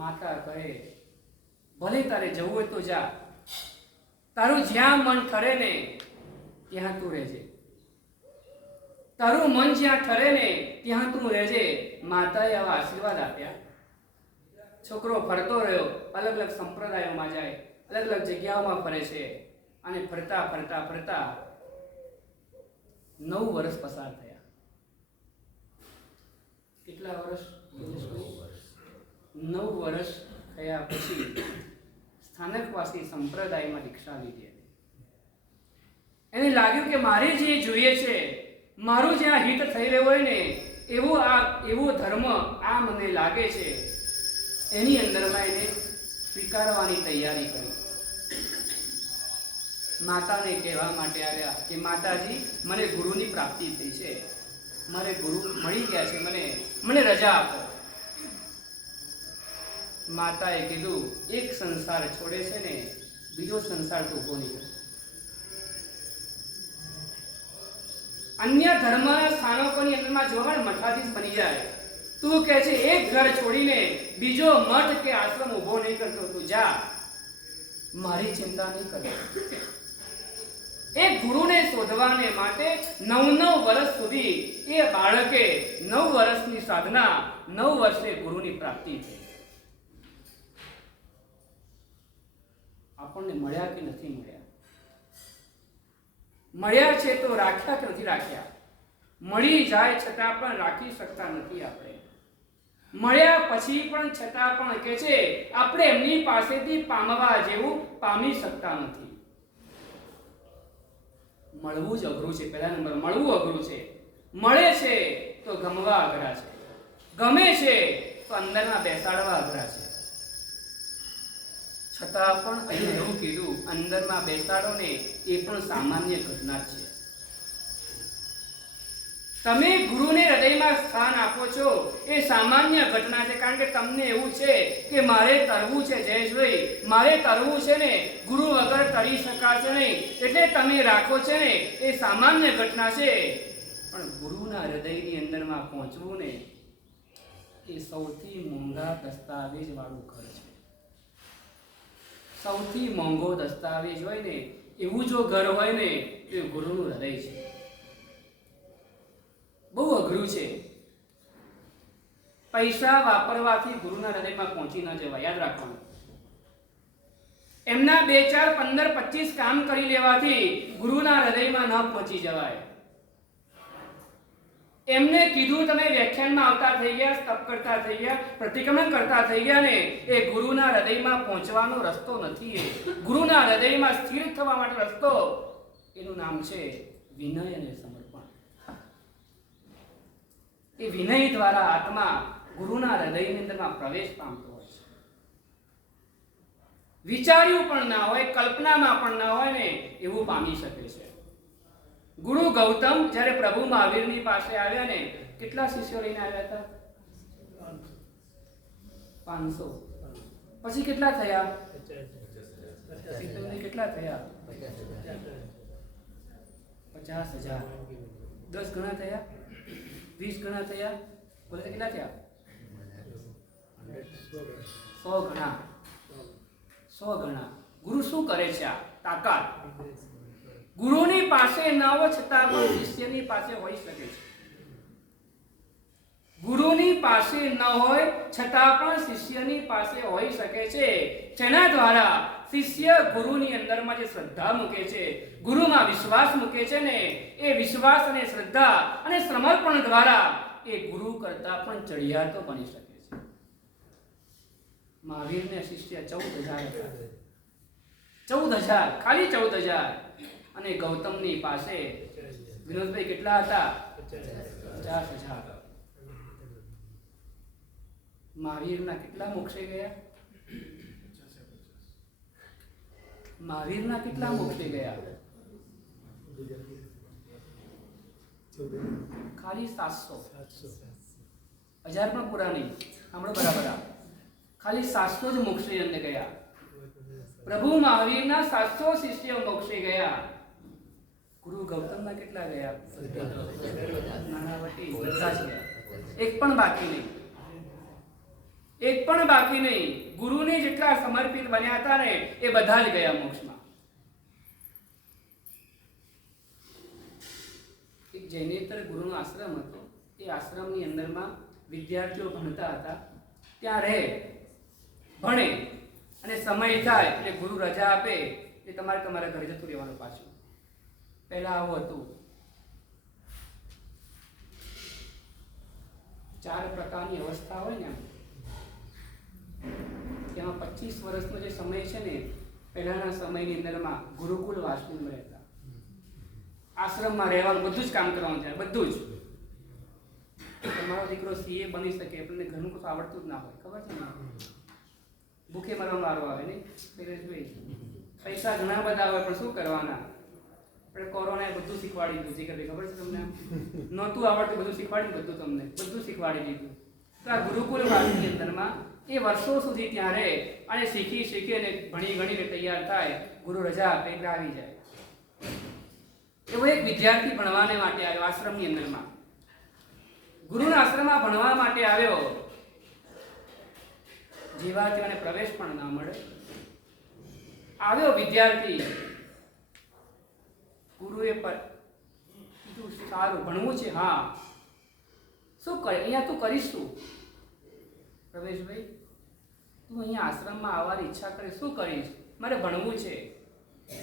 માતા કહે, ભલે તારે જવું હોય તો જા, તારું જ્યાં મન ઠરે ને ત્યાં તું રહેજે. તારું મન જ્યાં ઠરે ને ત્યાં તું રહેજે. માતાએ આવા આશીર્વાદ આપ્યા. છોકરો ફરતો રહ્યો, અલગ અલગ સંપ્રદાયોમાં જાય, અલગ અલગ જગ્યાઓમાં ફરે છે. અને ફરતા ફરતા ફરતા 9 વર્ષ પસાર થયા. કેટલા વર્ષ? 9 વર્ષ થયા પછી સ્થાનકવાસી સંપ્રદાયમાં દીક્ષા લીધી હતી. એને લાગ્યું કે મારે જે જોઈએ છે, મારું જ્યાં હિત થઈ રહ્યું હોય ને એવો ધર્મ આ મને લાગે છે, એની અંદરમાં એને સ્વીકારવાની તૈયારી કરી. માતાને કહેવા માટે આવ્યા કે માતાજી, મને ગુરુની પ્રાપ્તિ થઈ છે, મારે ગુરુ મળી ગયા છે, મને રજા આપો. માતાએ કીધું, એક સંસાર છોડે છે ને બીજો સંસાર તો ઉભો નહીં કરે. અન્ય ધર્મના સ્થાનકોની અંદરમાં જોવા મઠાધીશ બની જાય. તું કહે છે એક ઘર છોડીને બીજો મઠ કે આશ્રમ ઉભો નહીં કરતો, તું જા, મારી ચિંતા નહીં કરતો. એક ગુરુને શોધવાને માટે 9 વર્ષ સુધી એ બાળકે 9 વર્ષની સાધના, 9 વર્ષે ગુરુની પ્રાપ્તિ થઈ. આપણને મળ્યા કે નથી મળ્યા? મળ્યા છે તો રાખ્યા કે નથી રાખ્યા? મળી જાય છતાં પણ રાખી શકતા નથી આપણે. મળ્યા પછી પણ છતાં પણ કે છે આપણે એમની પાસેથી પામવા જેવું પામી શકતા નથી. મળવું જ અઘરું છે. પહેલા નંબર મળવું અઘરું છે. મળે છે તો ગમવા અઘરા છે. ગમે છે તો અંદરમાં બેસાડવા અઘરા છે. છતાં પણ અહીં એવું કીધું, અંદરમાં બેસાડો ને એ પણ સામાન્ય ઘટના જ છે. તમે ગુરુને હૃદયમાં સ્થાન આપો છો એ સામાન્ય ઘટના છે. કારણ કે તમને એવું છે કે મારે તરવું છે જયેશભાઈ, મારે તરવું છે ને, ગુરુ વગર તરી શકાશે નહીં, એટલે તમે રાખો છે ને એ સામાન્ય ઘટના છે. પણ ગુરુના હૃદયની અંદરમાં પહોંચવું ને એ સૌથી મોંઘા દસ્તાવેજ વાળું ઘર છે. સૌથી મોંઘો દસ્તાવેજ હોય ને એવું જો ઘર હોય ને એ ગુરુનું હૃદય છે. બહુ અઘરું છે. પૈસા વાપરવાથી ગુરુના હૃદયમાં પહોંચી ન જવાય, યાદ રાખવાનું. એમના 2, 4, 15, 25 કામ કરી લેવાથી ગુરુના હૃદયમાં ન પહોંચી જવાય. એમને કીધું તમે વ્યાખ્યાનમાં આવતા થઈ ગયા, તપ કરતા થઈ ગયા, પ્રતિક્રમણ કરતા થઈ ગયા ને એ ગુરુના હૃદયમાં પહોંચવાનો રસ્તો નથી. એ ગુરુના હૃદયમાં સ્થિર થવા માટે રસ્તો, એનું નામ છે વિનય અને સમર્પણ. એ વિનય દ્વારા આત્મા ગુરુના હૃદયની અંદરમાં પ્રવેશ પામતો હોય છે. વિચાર્યું પણ ના હોય, કલ્પનામાં પણ ના હોય ને એવું પામી શકે છે. ગુરુ ગૌતમ જ્યારે પ્રભુ મહાવીરની પાસે આવ્યા ને કેટલા શિષ્યો લઈને આવ્યા હતા? 500. પછી કેટલા થયા? કેટલા થયા? 50,000. 10 ગણા થયા, 20 ગણા થયા, બોલે કેટલા થયા? 100 ગણા. 100 ગણા. ગુરુ શું કરે છે? આ તાકાત ગુરુની પાસે ન હોય છતાં પણ શિષ્યની પાસે હોઈ શકે છે. ગુરુની પાસે ન હોય છતાં પણ શિષ્યની પાસે હોઈ શકે છે. જેના દ્વારા શિષ્ય ગુરુની અંદરમાં જે શ્રદ્ધા મૂકે છે, ગુરુમાં વિશ્વાસ મૂકે છે ને, એ વિશ્વાસ અને શ્રદ્ધા અને સમર્પણ દ્વારા એ ગુરુ કરતા પણ ચડિયાતો બની શકે છે. મહાવીરને શિષ્ય 14,000 હતા. 14,000, ખાલી 14,000. અને ગૌતમની પાસે વિનોદભાઈ કેટલા હતા? 50,000. મહાવીરના કેટલા મોક્ષે ગયા? મહાવીરના કેટલા મોક્ષે ગયા? ખાલી 700. 1000 પણ પૂરા નહીં. સાંભળો બરાબર. ખાલી 700 જ મોક્ષે અંદર ગયા. પ્રભુ મહાવીરના 700 શિષ્યો મોક્ષે ગયા. ગુરુ ગૌતમના કેટલા ગયા? નાનાવટી બધા જ ગયા. એક પણ બાકી નહીં. એક પણ બાકી નહીં. ગુરુને જેટલા સમર્પિત બન્યા હતા ને એ બધા જ ગયા મોક્ષમાં. એક જૈનેતર ગુરુનો આશ્રમ હતો. એ આશ્રમની અંદરમાં વિદ્યાર્થીઓ ભણતા હતા. ત્યાં રહે, ભણે અને સમય થાય એટલે ગુરુ રજા આપે એટલે તમારે તમારા ઘરે જતું રહેવાનું પાછું. પહેલા આવું હતું. 4 પ્રકારની અવસ્થા હોય ને, તેમાં 25 વર્ષનો જે સમય છે ને, પહેલાના સમયની અંદરમાં ગુરુકુલ વાસમાં રહેતા. આશ્રમમાં રહેવાનું, બધું જ કામ કરવાનું છે, બધું જ. તમારો દીકરો સીએ બની શકે, આપણને ઘણું કશું આવડતું જ ના હોય, ખબર છે ને? ભૂખે મરવાનો વારો આવે નહીં? પૈસા ઘણા બધા હોય પણ શું કરવાના? આપણે કોરોનાએ બધું શીખવાડી દીધું છે, ખબર છે તમને? નહોતું આવડતું, બધું શીખવાડી દીધું તમને, બધું શીખવાડી દીધું. તો આ ગુરુકુલ વાસની અંદરમાં એ વર્ષો સુધી ત્યાં રહે અને શીખી અને ભણી ગણીને તૈયાર થાય. ગુરુ રજા આપે એટલે આવી જાય. એવો એક વિદ્યાર્થી ભણવાને માટે આવ્યો આશ્રમની અંદરમાં. ગુરુના આશ્રમમાં ભણવા માટે આવ્યો. જીવાર્થીઓને પ્રવેશ પણ ના મળે. આવ્યો વિદ્યાર્થી. ગુરુએ કીધું સારું ભણવું છે, હા. શું કરે અહીંયા? તું કરીશ શું? પ્રવેશભાઈ, તું અહીંયા આશ્રમમાં આવવાની ઈચ્છા કરે, શું કરીશ? મારે ભણવું છે.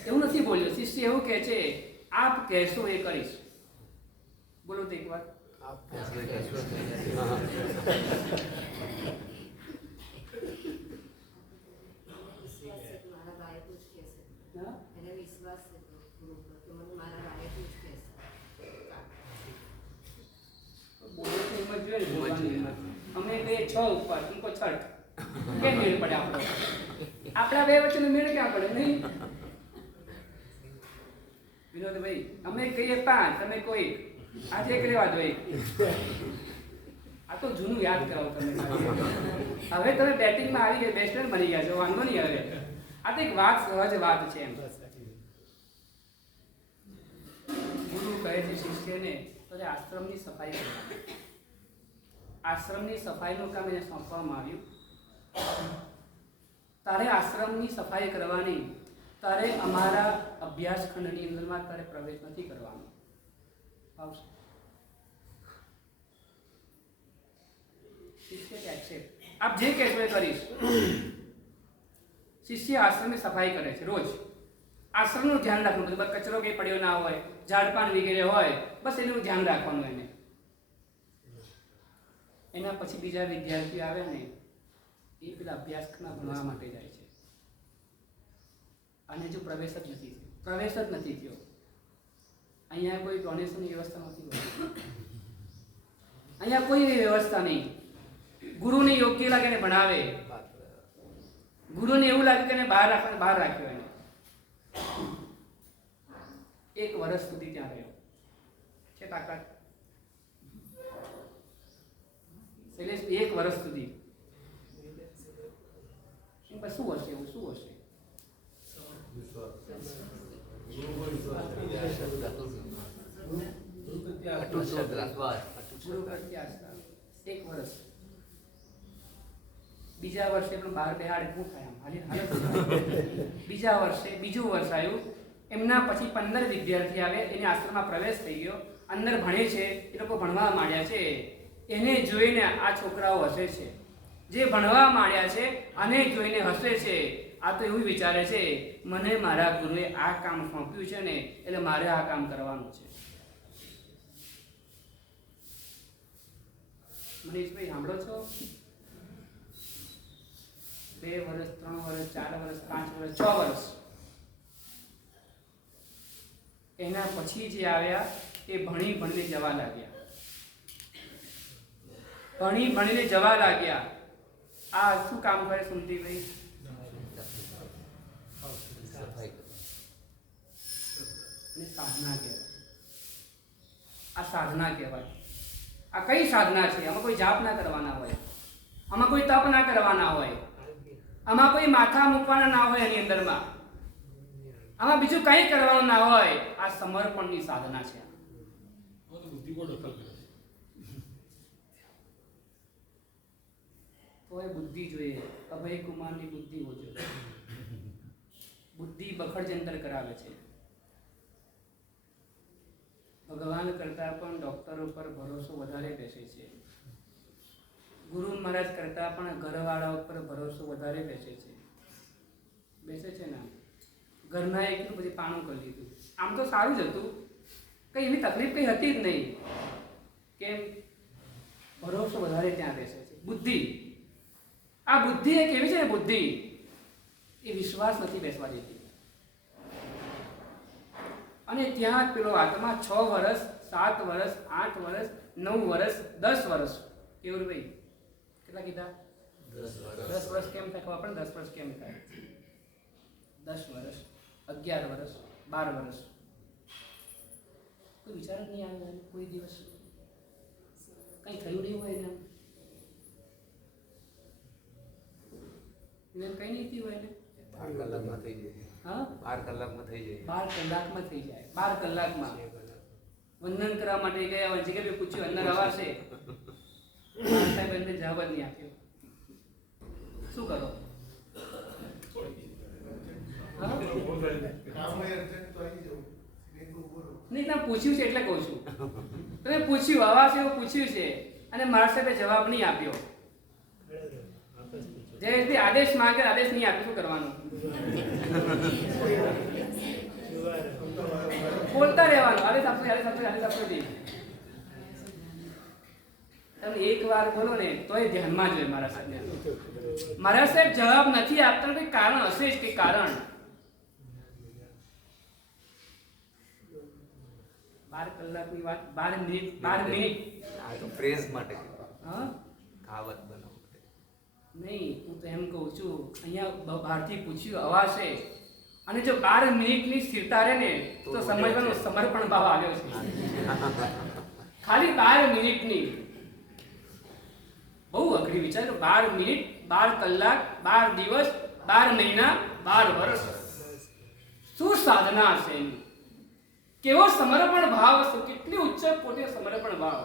એવું નથી બોલ્યો. શિષ્ય એવું કહે છે, આપ કહેશો એ કરીશ. બોલો તો એક વાર. અમે કહીએ 6 ઉપર, તુમકો છઠ. કેમ મેળ પડે આપણો? આપણા બે વચ્ચેનો મેળ ક્યાં પડે? નહીં વિનોદભાઈ, અમે કહીએ 5, તમે કોઈ આજે એક લેવા દો. આ તો જૂનું યાદ કરાવો તમે. હવે તમે બેટિંગમાં આવી ગયા, બેટ્સમેન બની ગયા છો, વાંધો નહીં. હવે આ તો એક વાત, સહજ વાત છે એમ. ગુરુ કહે છે શિષ્યને, તો આશ્રમની સફાઈ કરવાની. આશ્રમની સફાઈનું કામ એને સોંપવામાં આવ્યું. તારે આશ્રમની સફાઈ કરવાની. તારે અમારા અભ્યાસખંડની અંદરમાં તારે પ્રવેશ નથી કરવાનો. આવશે શિષ્ય એક્સેપ્ટ. આપ જે કહેશો એ કરીશ. શિષ્ય આશ્રમની સફાઈ કરે છે રોજ. આશ્રમનું ધ્યાન રાખવું, બસ કચરો કંઈ પડ્યો ના હોય, ઝાડપાન વગેરે હોય, બસ એનું ધ્યાન રાખવાનું એને. એના પછી બીજા વિદ્યાર્થીઓ આવે ને, એ પેલા અભ્યાસના ભણવા માટે જાય છે. અને જો પ્રવેશ જ નથી થયો. અહીંયા કોઈ ડોનેશનની વ્યવસ્થા નથી હોતી. અહીંયા કોઈ વ્યવસ્થા નહીં. ગુરુને યોગ્ય લાગે ને ભણાવે. ગુરુને એવું લાગે કે બહાર રાખ્યો એને. 1 વર્ષ સુધી ત્યાં રહ્યો. છે તાકાત? શૈલેષ 1 વર્ષ સુધી શું હશે? એવું શું હશે? અટૂટ શ્રદ્ધા. ગુરુ પ્રત્યે આસ્થા. 1 વર્ષ. બીજા વર્ષે પણ 12 બેહાડે શું થાય? બીજા વર્ષે બીજું વર્ષ આવ્યું. એમના પછી 15 વિદ્યાર્થી આવે, એને આશ્રમમાં પ્રવેશ થઈ ગયો, અંદર ભણે છે, એ લોકો ભણવા માંડ્યા છે. એને જોઈને આ છોકરાઓ હસે છે. જે ભણવા માંડ્યા છે અને જોઈને હસે છે. આ તો એવું વિચારે છે, મને મારા ગુરુએ આ કામ સોંપ્યું છે ને, એટલે મારે આ કામ કરવાનું છે. મનીષભાઈ સાંભળો છો? 2 વર્ષ, 3 વર્ષ, 4 વર્ષ, 5 વર્ષ, 6 વર્ષ. એના પછી જે આવ્યા એ ભણી ભણીને જવા લાગ્યા. ભણી ભણીને જવા લાગ્યા. આ શું કામ કરે સુમતીભાઈ? સાધના કહેવાય. આ સાધના કહેવાય. આ કઈ સાધના છે? આમાં કોઈ જાપ ના કરવાના હોય, આમાં કોઈ તપ ના કરવાના હોય, આમાં કોઈ માથા મૂકવાના ના હોય, એની અંદરમાં આમાં બીજું કંઈ કરવાનું ના હોય. આ સમર્પણની સાધના છે. બુદ્ધિ બહુ દખલ કરે. તો એ બુદ્ધિ જોઈએ. અભય કુમારની બુદ્ધિ હોજો. બુદ્ધિ બખડજંતર કરાવે છે. ભગવાન કરતા પણ ડોક્ટરો પર ભરોસો વધારે બેસે છે. ગુરુ મહારાજ કરતા પણ ઘરવાળા ઉપર ભરોસો વધારે બેસે છે. બેસે છે ને? ઘરના એટલું બધી પાણું કરી લીધું. આમ તો સારું જ હતું, કંઈ એવી તકલીફ કંઈ હતી જ નહીં. કેમ? ભરોસો વધારે ત્યાં બેસે છે. બુદ્ધિ, આ બુદ્ધિ એક એવી છે ને, બુદ્ધિ એ વિશ્વાસ નથી બેસવા દેતી. અને ત્યાં પેલો આત્મા 6 વર્ષ, 7 વર્ષ, 8 વર્ષ, 9 વર્ષ, 10 વર્ષ. કેવું ભાઈ? કેટલા કીધા? 10 વર્ષ કેમ થાય ખબર પડે? 10 વર્ષ કેમ થાય? 10 વર્ષ, 11 વર્ષ, 12 વર્ષ. કોઈ વિચાર જ નહીં આવે કોઈ દિવસ? કંઈ થયું નહીં હોય એને? કઈ નહીં થયું હોય ને? 12 કલાકમાં થઈ જાય. હા, 12 કલાકમાં થઈ જાય. 12 કલાકમાં થઈ જાય. 12 કલાકમાં વંદન કરવા માટે ગયા હોય, જગ્યાએ પૂછ્યું અંદર અવાશે, સાહેબ એમને જવાબ જ નહીં આપ્યો. શું કરો? નહીં, ના પૂછ્યું છે એટલે કહું છું. તમે પૂછ્યું, અવાશે એવું પૂછ્યું છે અને મારા સાહેબે જવાબ નહીં આપ્યો. જયેશભાઈ આદેશ માંગે, આદેશ નહીં આપ્યો, શું કરવાનું? બોલતા રહેવાનું. આદેશ આપશો, આદેશ આપશો, આદેશ આપશો. તમે એક વાર બોલો ને તોય ધ્યાનમાં જોઈએ મારા સાહેબ. મારા સાહેબ જવાબ નથી આપતા, કોઈ કારણ હશે જ. કે કારણ 12 કલાકની વાત, 12 મિનિટ, 12 મિનિટ. આ તો પ્રેઝ માટે હા, ખાવત બનાવ માટે નહીં. હું તો એમ કહું છું, અહીંયા બહારથી પૂછ્યું અવાશે, અને જો 12 મિનિટની સ્થિરતા રહે ને તો સમજવાનું સમર્પણ ભાવ આવ્યો છે. ખાલી 12 મિનિટની. બહુ અઘરી વિચારો. 12 મિનિટ, 12 કલાક, 12 દિવસ, 12 મહિના, 12 વર્ષ. શું સાધના છે એની? કેવો સમર્પણ ભાવ છે! કેટલી ઉચ્ચ કોટે સમર્પણ ભાવ!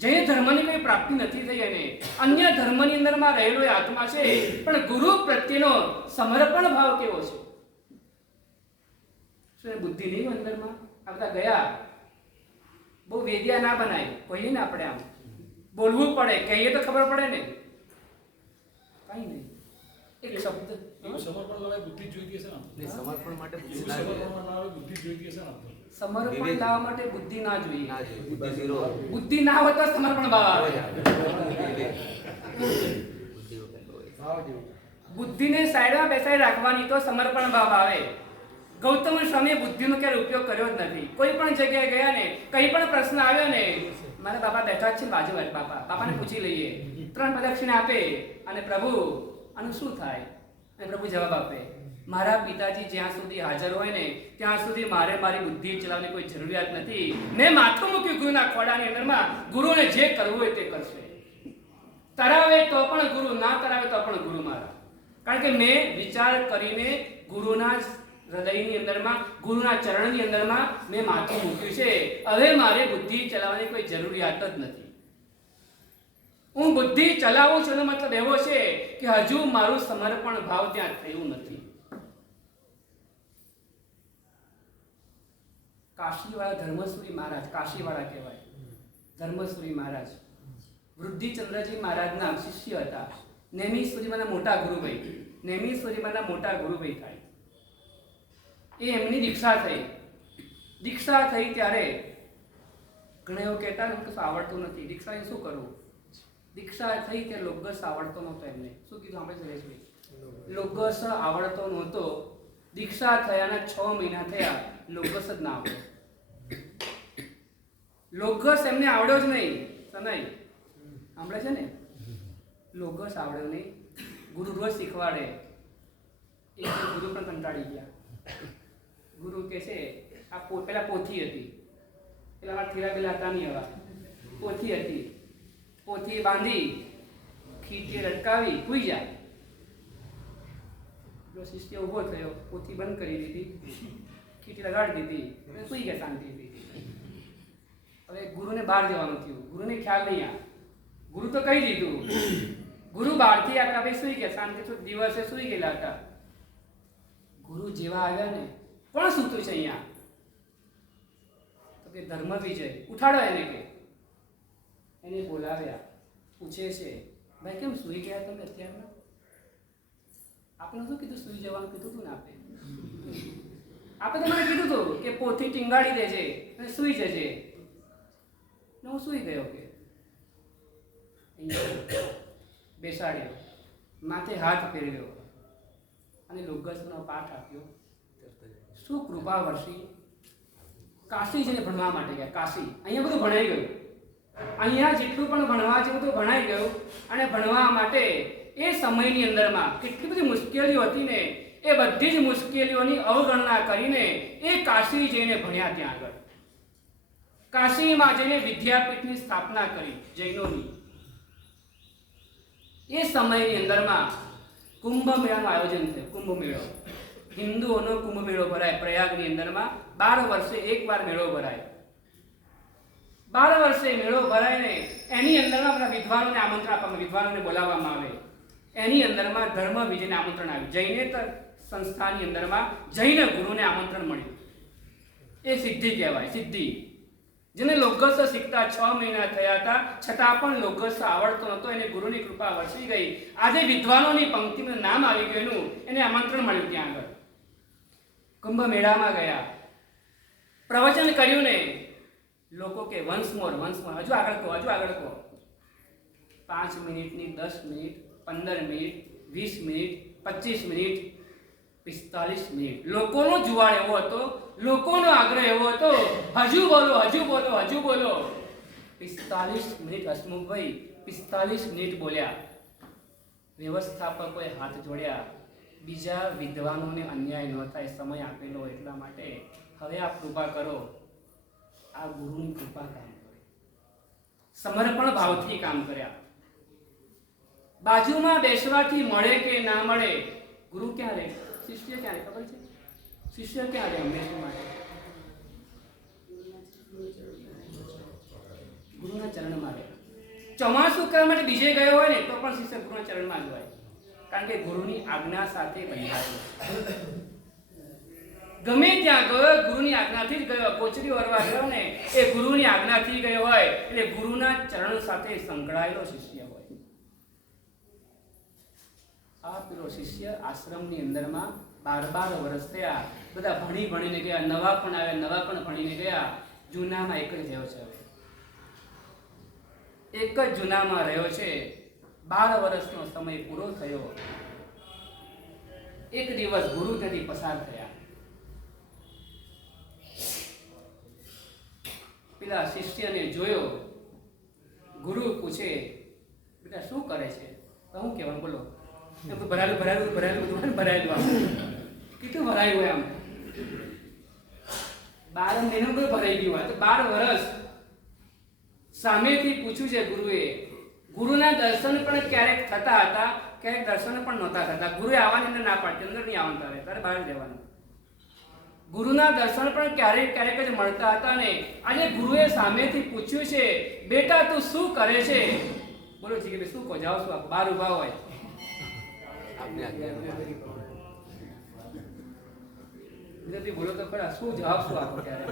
જૈન ધર્મની કોઈ પ્રાપ્તિ નથી થઈ અને અન્ય ધર્મની અંદરમાં રહેલો એ આત્મા છે, પણ ગુરુ પ્રત્યેનો સમર્પણ ભાવ કેવો છે! શું બુદ્ધિ નહીં અંદરમાં? આ બધા ગયા. બહુ વેદ્યા ના બનાય. કહીએ ને આપણે, આમ બોલવું પડે, કહીએ તો ખબર પડે ને. કઈ નહીં, એક શબ્દ. સમર્પણ લાવે બુદ્ધિ જોઈતી હશે ને? સમર્પણ માટે બુદ્ધિ એવું ના જોઈએ. સમર્પણ લાવે બુદ્ધિ જોઈતી હશે ને? સમર્પણ લાવવા માટે બુદ્ધિ ના જોઈએ. ના જોઈએ. બુદ્ધિ ઝીરો. બુદ્ધિ ના હોય તો સમર્પણ ભાવ આવે. બુદ્ધિ વગર હોય. બુદ્ધિને સાઈડમાં બેસાડી રાખવાની તો સમર્પણ ભાવ આવે. ગૌતમ સ્વામીએ બુદ્ધિનો ક્યારે ઉપયોગ કર્યો જ નથી. કોઈ પણ જગ્યાએ ગયા ને, કઈ પણ પ્રશ્ન આવ્યો ને, મારા બાપા બેઠા જ છે બાજુમાં. બાપાને પૂછી લઈએ. 3 પ્રદક્ષિણા આપે અને પ્રભુ આનું શું થાય? અને પ્રભુ જવાબ આપે, મારા પિતાજી જ્યાં સુધી હાજર હોય ને ત્યાં સુધી મારે મારી બુદ્ધિ ચલાવવાની કોઈ જરૂરિયાત નથી. મેં માથું મૂક્યું ગુરુના ખોડાની અંદરમાં, ગુરુને જે કરવું હોય તે કરશે. તરાવે તો પણ ગુરુ, ના તરાવે તો પણ ગુરુ મારા. કારણ કે મેં વિચાર કરીને ગુરુના હૃદયની અંદરમાં, ગુરુના ચરણની અંદરમાં મેં માથું મૂક્યું છે. હવે મારે બુદ્ધિ ચલાવવાની કોઈ જરૂરિયાત જ નથી. હું બુદ્ધિ ચલાવું છું એનો મતલબ એવો છે કે હજુ મારું સમર્પણ ભાવ ત્યાં થયું નથી. કાશીવાળા ધર્મસુરી મહારાજ, કાશીવાળા કહેવાય ધર્મસુરી મહારાજ, વૃદ્ધિચંદ્રજી મહારાજના શિષ્ય હતા. નેમિશ્વરીમાંના મોટા ગુરુભાઈ, નેમિશ્વરીમાંના મોટા ગુરુભાઈ થાય. એ એમની દીક્ષા થઈ. દીક્ષા થઈ ત્યારે ઘણા એવું કહેતા ને કે આવડતું નથી, દીક્ષા એ શું કરવું. દીક્ષા થઈ ત્યારે લોગસ આવડતો નહોતો એમને. શું કીધું આપણે સુરેશભાઈ? લોગસ આવડતો નહોતો. દીક્ષા થયાના 6 મહિના થયા, લોગસ જ ના આવડે. લોગસ એમને આવડ્યો જ નહીં. સનાઈ સાંભળે છે ને? લોગસ આવડ્યો નહીં. ગુરુ રોજ શીખવાડે. એક ગુરુ પણ કંટાળી ગયા. ગુરુ કહે છે આ પેલા પોથી હતી, પેલા મારા થીરા પેલા હતા નહીં, હવા પોથી હતી. પોથી બાંધી ખીચી લટકાવી સુઈ જાય. જો શિષ્ય ઊભો થયો, પોથી બંધ કરી દીધી, ખીચી લગાડી દીધી અને સુઈ ગયા શાંતિથી. હવે ગુરુને બહાર જવાનું થયું. ગુરુને ખ્યાલ નહીં આ. ગુરુ તો કહી દીધું. ગુરુ બહારથી આટલા ભાઈ સુઈ ગયા, શાંતિ દિવસે સુઈ ગયેલા હતા. ગુરુ જેવા આવ્યા ને, કોણ સૂતું છે અહીંયા? તો કે ધર્મ વિજય. ઉઠાડો એને. કે એને બોલાવ્યા. પૂછે છે ભાઈ કેમ સુઈ ગયા તમે અત્યારમાં? આપણે શું કીધું? સુઈ જવાનું કીધું તું ને આપણે તમને કીધું હતું કે પોથી ટીંગાડી દેજે અને સુઈ જજે. ને હું સુઈ ગયો. કે બેસાડ્યો, માથે હાથ ફેરવ્યો અને લોગસનો પાઠ આપ્યો. શું કૃપા વર્ષી. કાશી જઈને ભણવા માટે ગયા. કાશી અહીંયા બધું ભણાઈ ગયું. અહીંયા જેટલું પણ ભણવા છે બધું ભણાઈ ગયું. અને ભણવા માટે એ સમયની અંદરમાં કેટલી બધી મુશ્કેલીઓ હતી ને, એ બધી જ મુશ્કેલીઓની અવગણના કરીને એ કાશી જઈને ભણ્યા. ત્યાં આગળ કાશીમાં જઈને વિદ્યાપીઠની સ્થાપના કરી જૈનોની. એ સમયની અંદરમાં કુંભ મેળાનું આયોજન થયું. કુંભ મેળો, હિન્દુઓનો કુંભ મેળો ભરાય પ્રયાગની અંદરમાં. 12 વર્ષે એકવાર મેળો ભરાય. 12 વર્ષે મેળો ભરાય ને એની અંદરમાં બધા વિદ્વાનોને આમંત્રણ આપવામાં, વિદ્વાનોને બોલાવવામાં આવે. એની અંદરમાં ધર્મ વિજયને આમંત્રણ આવ્યું. જૈનેતર સંસ્થાની અંદરમાં જૈન ગુરુને આમંત્રણ મળ્યું. એ સિદ્ધિ કહેવાય. સિદ્ધિ જેને લોગસ શીખતા 6 મહિના થયા હતા, છતાં પણ લોગસ આવડતો નહોતો. એને ગુરુની કૃપા વરસી ગઈ. આજે વિદ્વાનોની પંક્તિનું નામ આવી ગયું. એને આમંત્રણ મળ્યું. ત્યાં આગળ કુંભ મેળામાં ગયા, પ્રવચન કર્યું ને લોકો કે વન્સ મોર, હજુ આગળ કહો, હજુ આગળ કહો. 5 મિનિટની 10 minute, 15 minute, 20 minute, 25 minute, 45 minute. લોકોનો જુવાળ એવો હતો, લોકોનો આગ્રહ એવો હતો, હજુ બોલો, હજુ બોલો, હજુ બોલો. 45 મિનિટ હસમુખભાઈ 45 મિનિટ બોલ્યા. વ્યવસ્થાપકોએ હાથ જોડ્યા. બીજા વિદ્વાનોને અન્યાય ન થાય, સમય આપેલો એટલા માટે હવે આપ કૃપા કરો. આ ગુરુની કૃપા કામ કરે. સમર્પણ ભાવથી કામ કર્યા. બાજુમાં બેસવાથી મળે કે ના મળે, ગુરુ ક્યાં રહે, શિષ્ય ક્યાં રહે ખબર છે? શિષ્ય ક્યાં રહે હંમેશા માટે? ગુરુના ચરણમાં રહે. ચોમાસું કરવા માટે બીજે ગયો હોય ને તો પણ શિષ્ય ગુરુના ચરણમાં જ હોય. કારણ કે ગુરુની આજ્ઞા સાથે બંધાયેલો. ગમે ત્યાં ગયો ગુરુની આજ્ઞાથી જ ગયો. કોચરી વરવા ગયો ને એ ગુરુની આજ્ઞાથી ગયો હોય એટલે ગુરુના ચરણ સાથે સંકળાયેલો શિષ્ય હોય. આ પેલો શિષ્ય આશ્રમની અંદરમાં 12 વર્ષ થયા. બધા ભણીને ગયા, નવા પણ આવ્યા, નવા પણ ભણીને ગયા. જૂનામાં એક જ રહ્યો છે. એક જ જૂનામાં રહ્યો છે. 12 વર્ષનો સમય પૂરો થયો. એક દિવસ ગુરુ ત્યાંથી પસાર થયા. પેલા શિષ્યને જોયો. ગુરુ પૂછે બેટા શું કરે છે? તો હું કહેવાનું બોલો. એમ તો ભરાયેલું બધું ભરાયેલું આમ કેટલું ભરાયું હોય આમ 12 મહિના બધું ભરાઈ ગયું હોય તો 12 વર્ષ સામેથી પૂછ્યું છે ગુરુએ. ગુરુના દર્શન પણ ક્યારેક થતા હતા, ક્યારેક દર્શન પણ નહોતા થતા. ગુરુએ આવવાની અંદર ના પાડતી, અંદર નહીં આવવાનું, તારે બહાર જવાનું. ગુરુના દર્શન પણ ક્યારેક ક્યારેક જ મળતા હતા ને આજે ગુરુએ સામેથી પૂછ્યું છે, બેટા તું શું કરે છે? બોલો છે કે શું કહો, જાઓ શું આપો, બહાર ઉભા હોય આપને આજ્ઞા. ગુજરાતી બોલો તો ખરા, શું જવાબ શું આપો ત્યારે?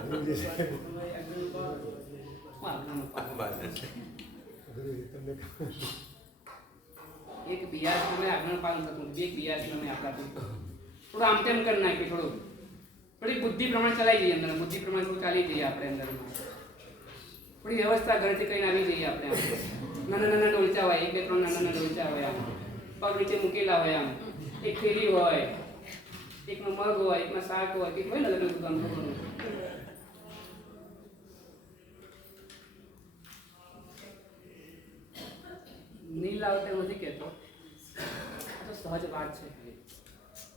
એક બિયાસી મેં આગળ પાલન થતું, બે બિયાસી મેં આપતા થોડું આમ તેમ કરી નાખ્યું, થોડી બુદ્ધિ પ્રમાણે ચલાવી જઈએ અંદર, બુદ્ધિ પ્રમાણે થોડું ચાલી જઈએ આપણે અંદરમાં, થોડી વ્યવસ્થા ઘરથી કરીને આવી જઈએ આપણે. નાના નાના ડોલચા હોય, 1 2 3 નાના ડોલચા હોય, આમ પગ નીચે મૂકેલા હોય, આમ એક થેલી હોય, એકમાં મગ હોય, એકમાં શાક હોય, કંઈક હોય ને અલગ અલગ આમ થોડું. નીલ આવતે નથી કહેતો, આ તો સહજ વાત છે.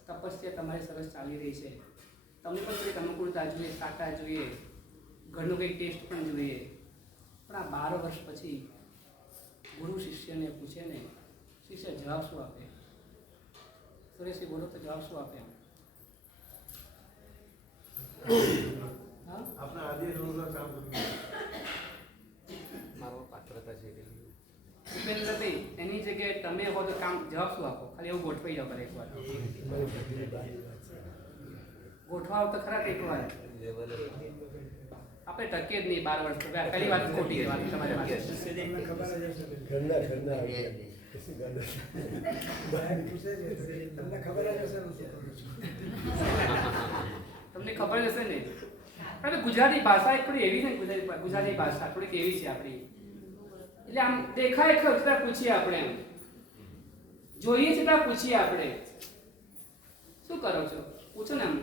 તપસ્યા તમારી સરસ ચાલી રહી છે, તમને પણ થોડીક અનુકૂળતા જોઈએ, સાટા જોઈએ, ઘરનું કંઈક ટેસ્ટ પણ જોઈએ. પણ આ 12 વર્ષ પછી ગુરુ શિષ્યને પૂછે ને, શિષ્ય જવાબ શું આપે? સુરેશજી બોલો તો જવાબ શું આપે? આપણા આદિ રોજના કામ કરીએ. મારો પાત્રતા છે એટલે ઉપેન્દ્રભાઈ, એની જગ્યાએ તમે હો તો કામ જવાબ શું આપો? ખાલી એવું ગોઠવાઈ જાવ કરે એકવાર, ગોઠવાવ તો ખરા એકવાર. આપણે ટકે જ નહીં 12 વર્ષ, પહેલી વાત ખોટી છે તમારી વાત. તમને ખબર હશે ને, કારણ કે ગુજરાતી ભાષા એક થોડી એવી છે ને, ગુજરાતી ભાષા થોડીક એવી છે આપણી, એટલે આમ દેખાય ખરું છતાં પૂછીએ આપણે, એમ જોઈએ છતાં પૂછીએ આપણે, શું કરો છો પૂછો ને. આમ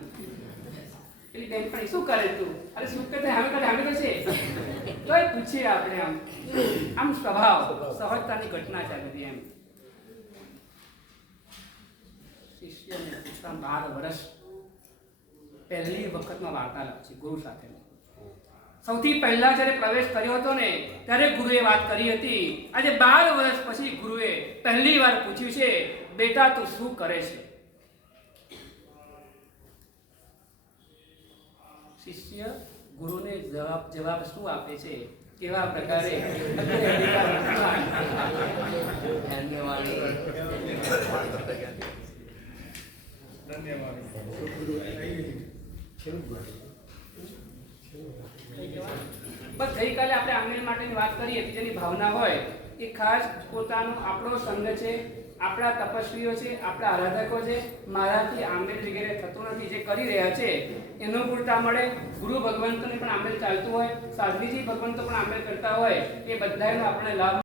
પેલી બેન પણ શું કરે તું, અરે શું કરે, હામે તો છે તોય પૂછીએ આપણે, આમ સ્વભાવ સહજતાની ઘટના છે આ બધી. એમ શિષ્યને પૂછતા 12 વર્ષ પહેલી વખતમાં વાર્તાલાપ છે ગુરુ સાથે. સૌથી પહેલા જ્યારે પ્રવેશ કર્યો હતો ને ત્યારે ગુરુએ વાત કરી હતી. આજે 12 વર્ષ પછી ગુરુએ પહેલી વાર પૂછ્યું છે, બેટા તું શું કરે છે? શિષ્ય ગુરુને જવાબ શું આપે છે, કેવા પ્રકારે? બસ ગઈકાલે આપણે આંગણ માટેની વાત કરી હતી, જેની ભાવના હોય એ ખાસ પોતાનો આપણો સંઘ છે, આપણા તપસ્વીઓ છે, આપણા આરાધકો છે, મારાથી આંબેલ વગેરે થતું નથી, જે કરી રહ્યા છે એનો પૂરતા મળે. ગુરુ ભગવંતોને પણ આંબેલ ચાલતું હોય, સાધ્વીજી ભગવંતો પણ આંબેલ કરતા હોય, એ બધાનો આપણે લાભ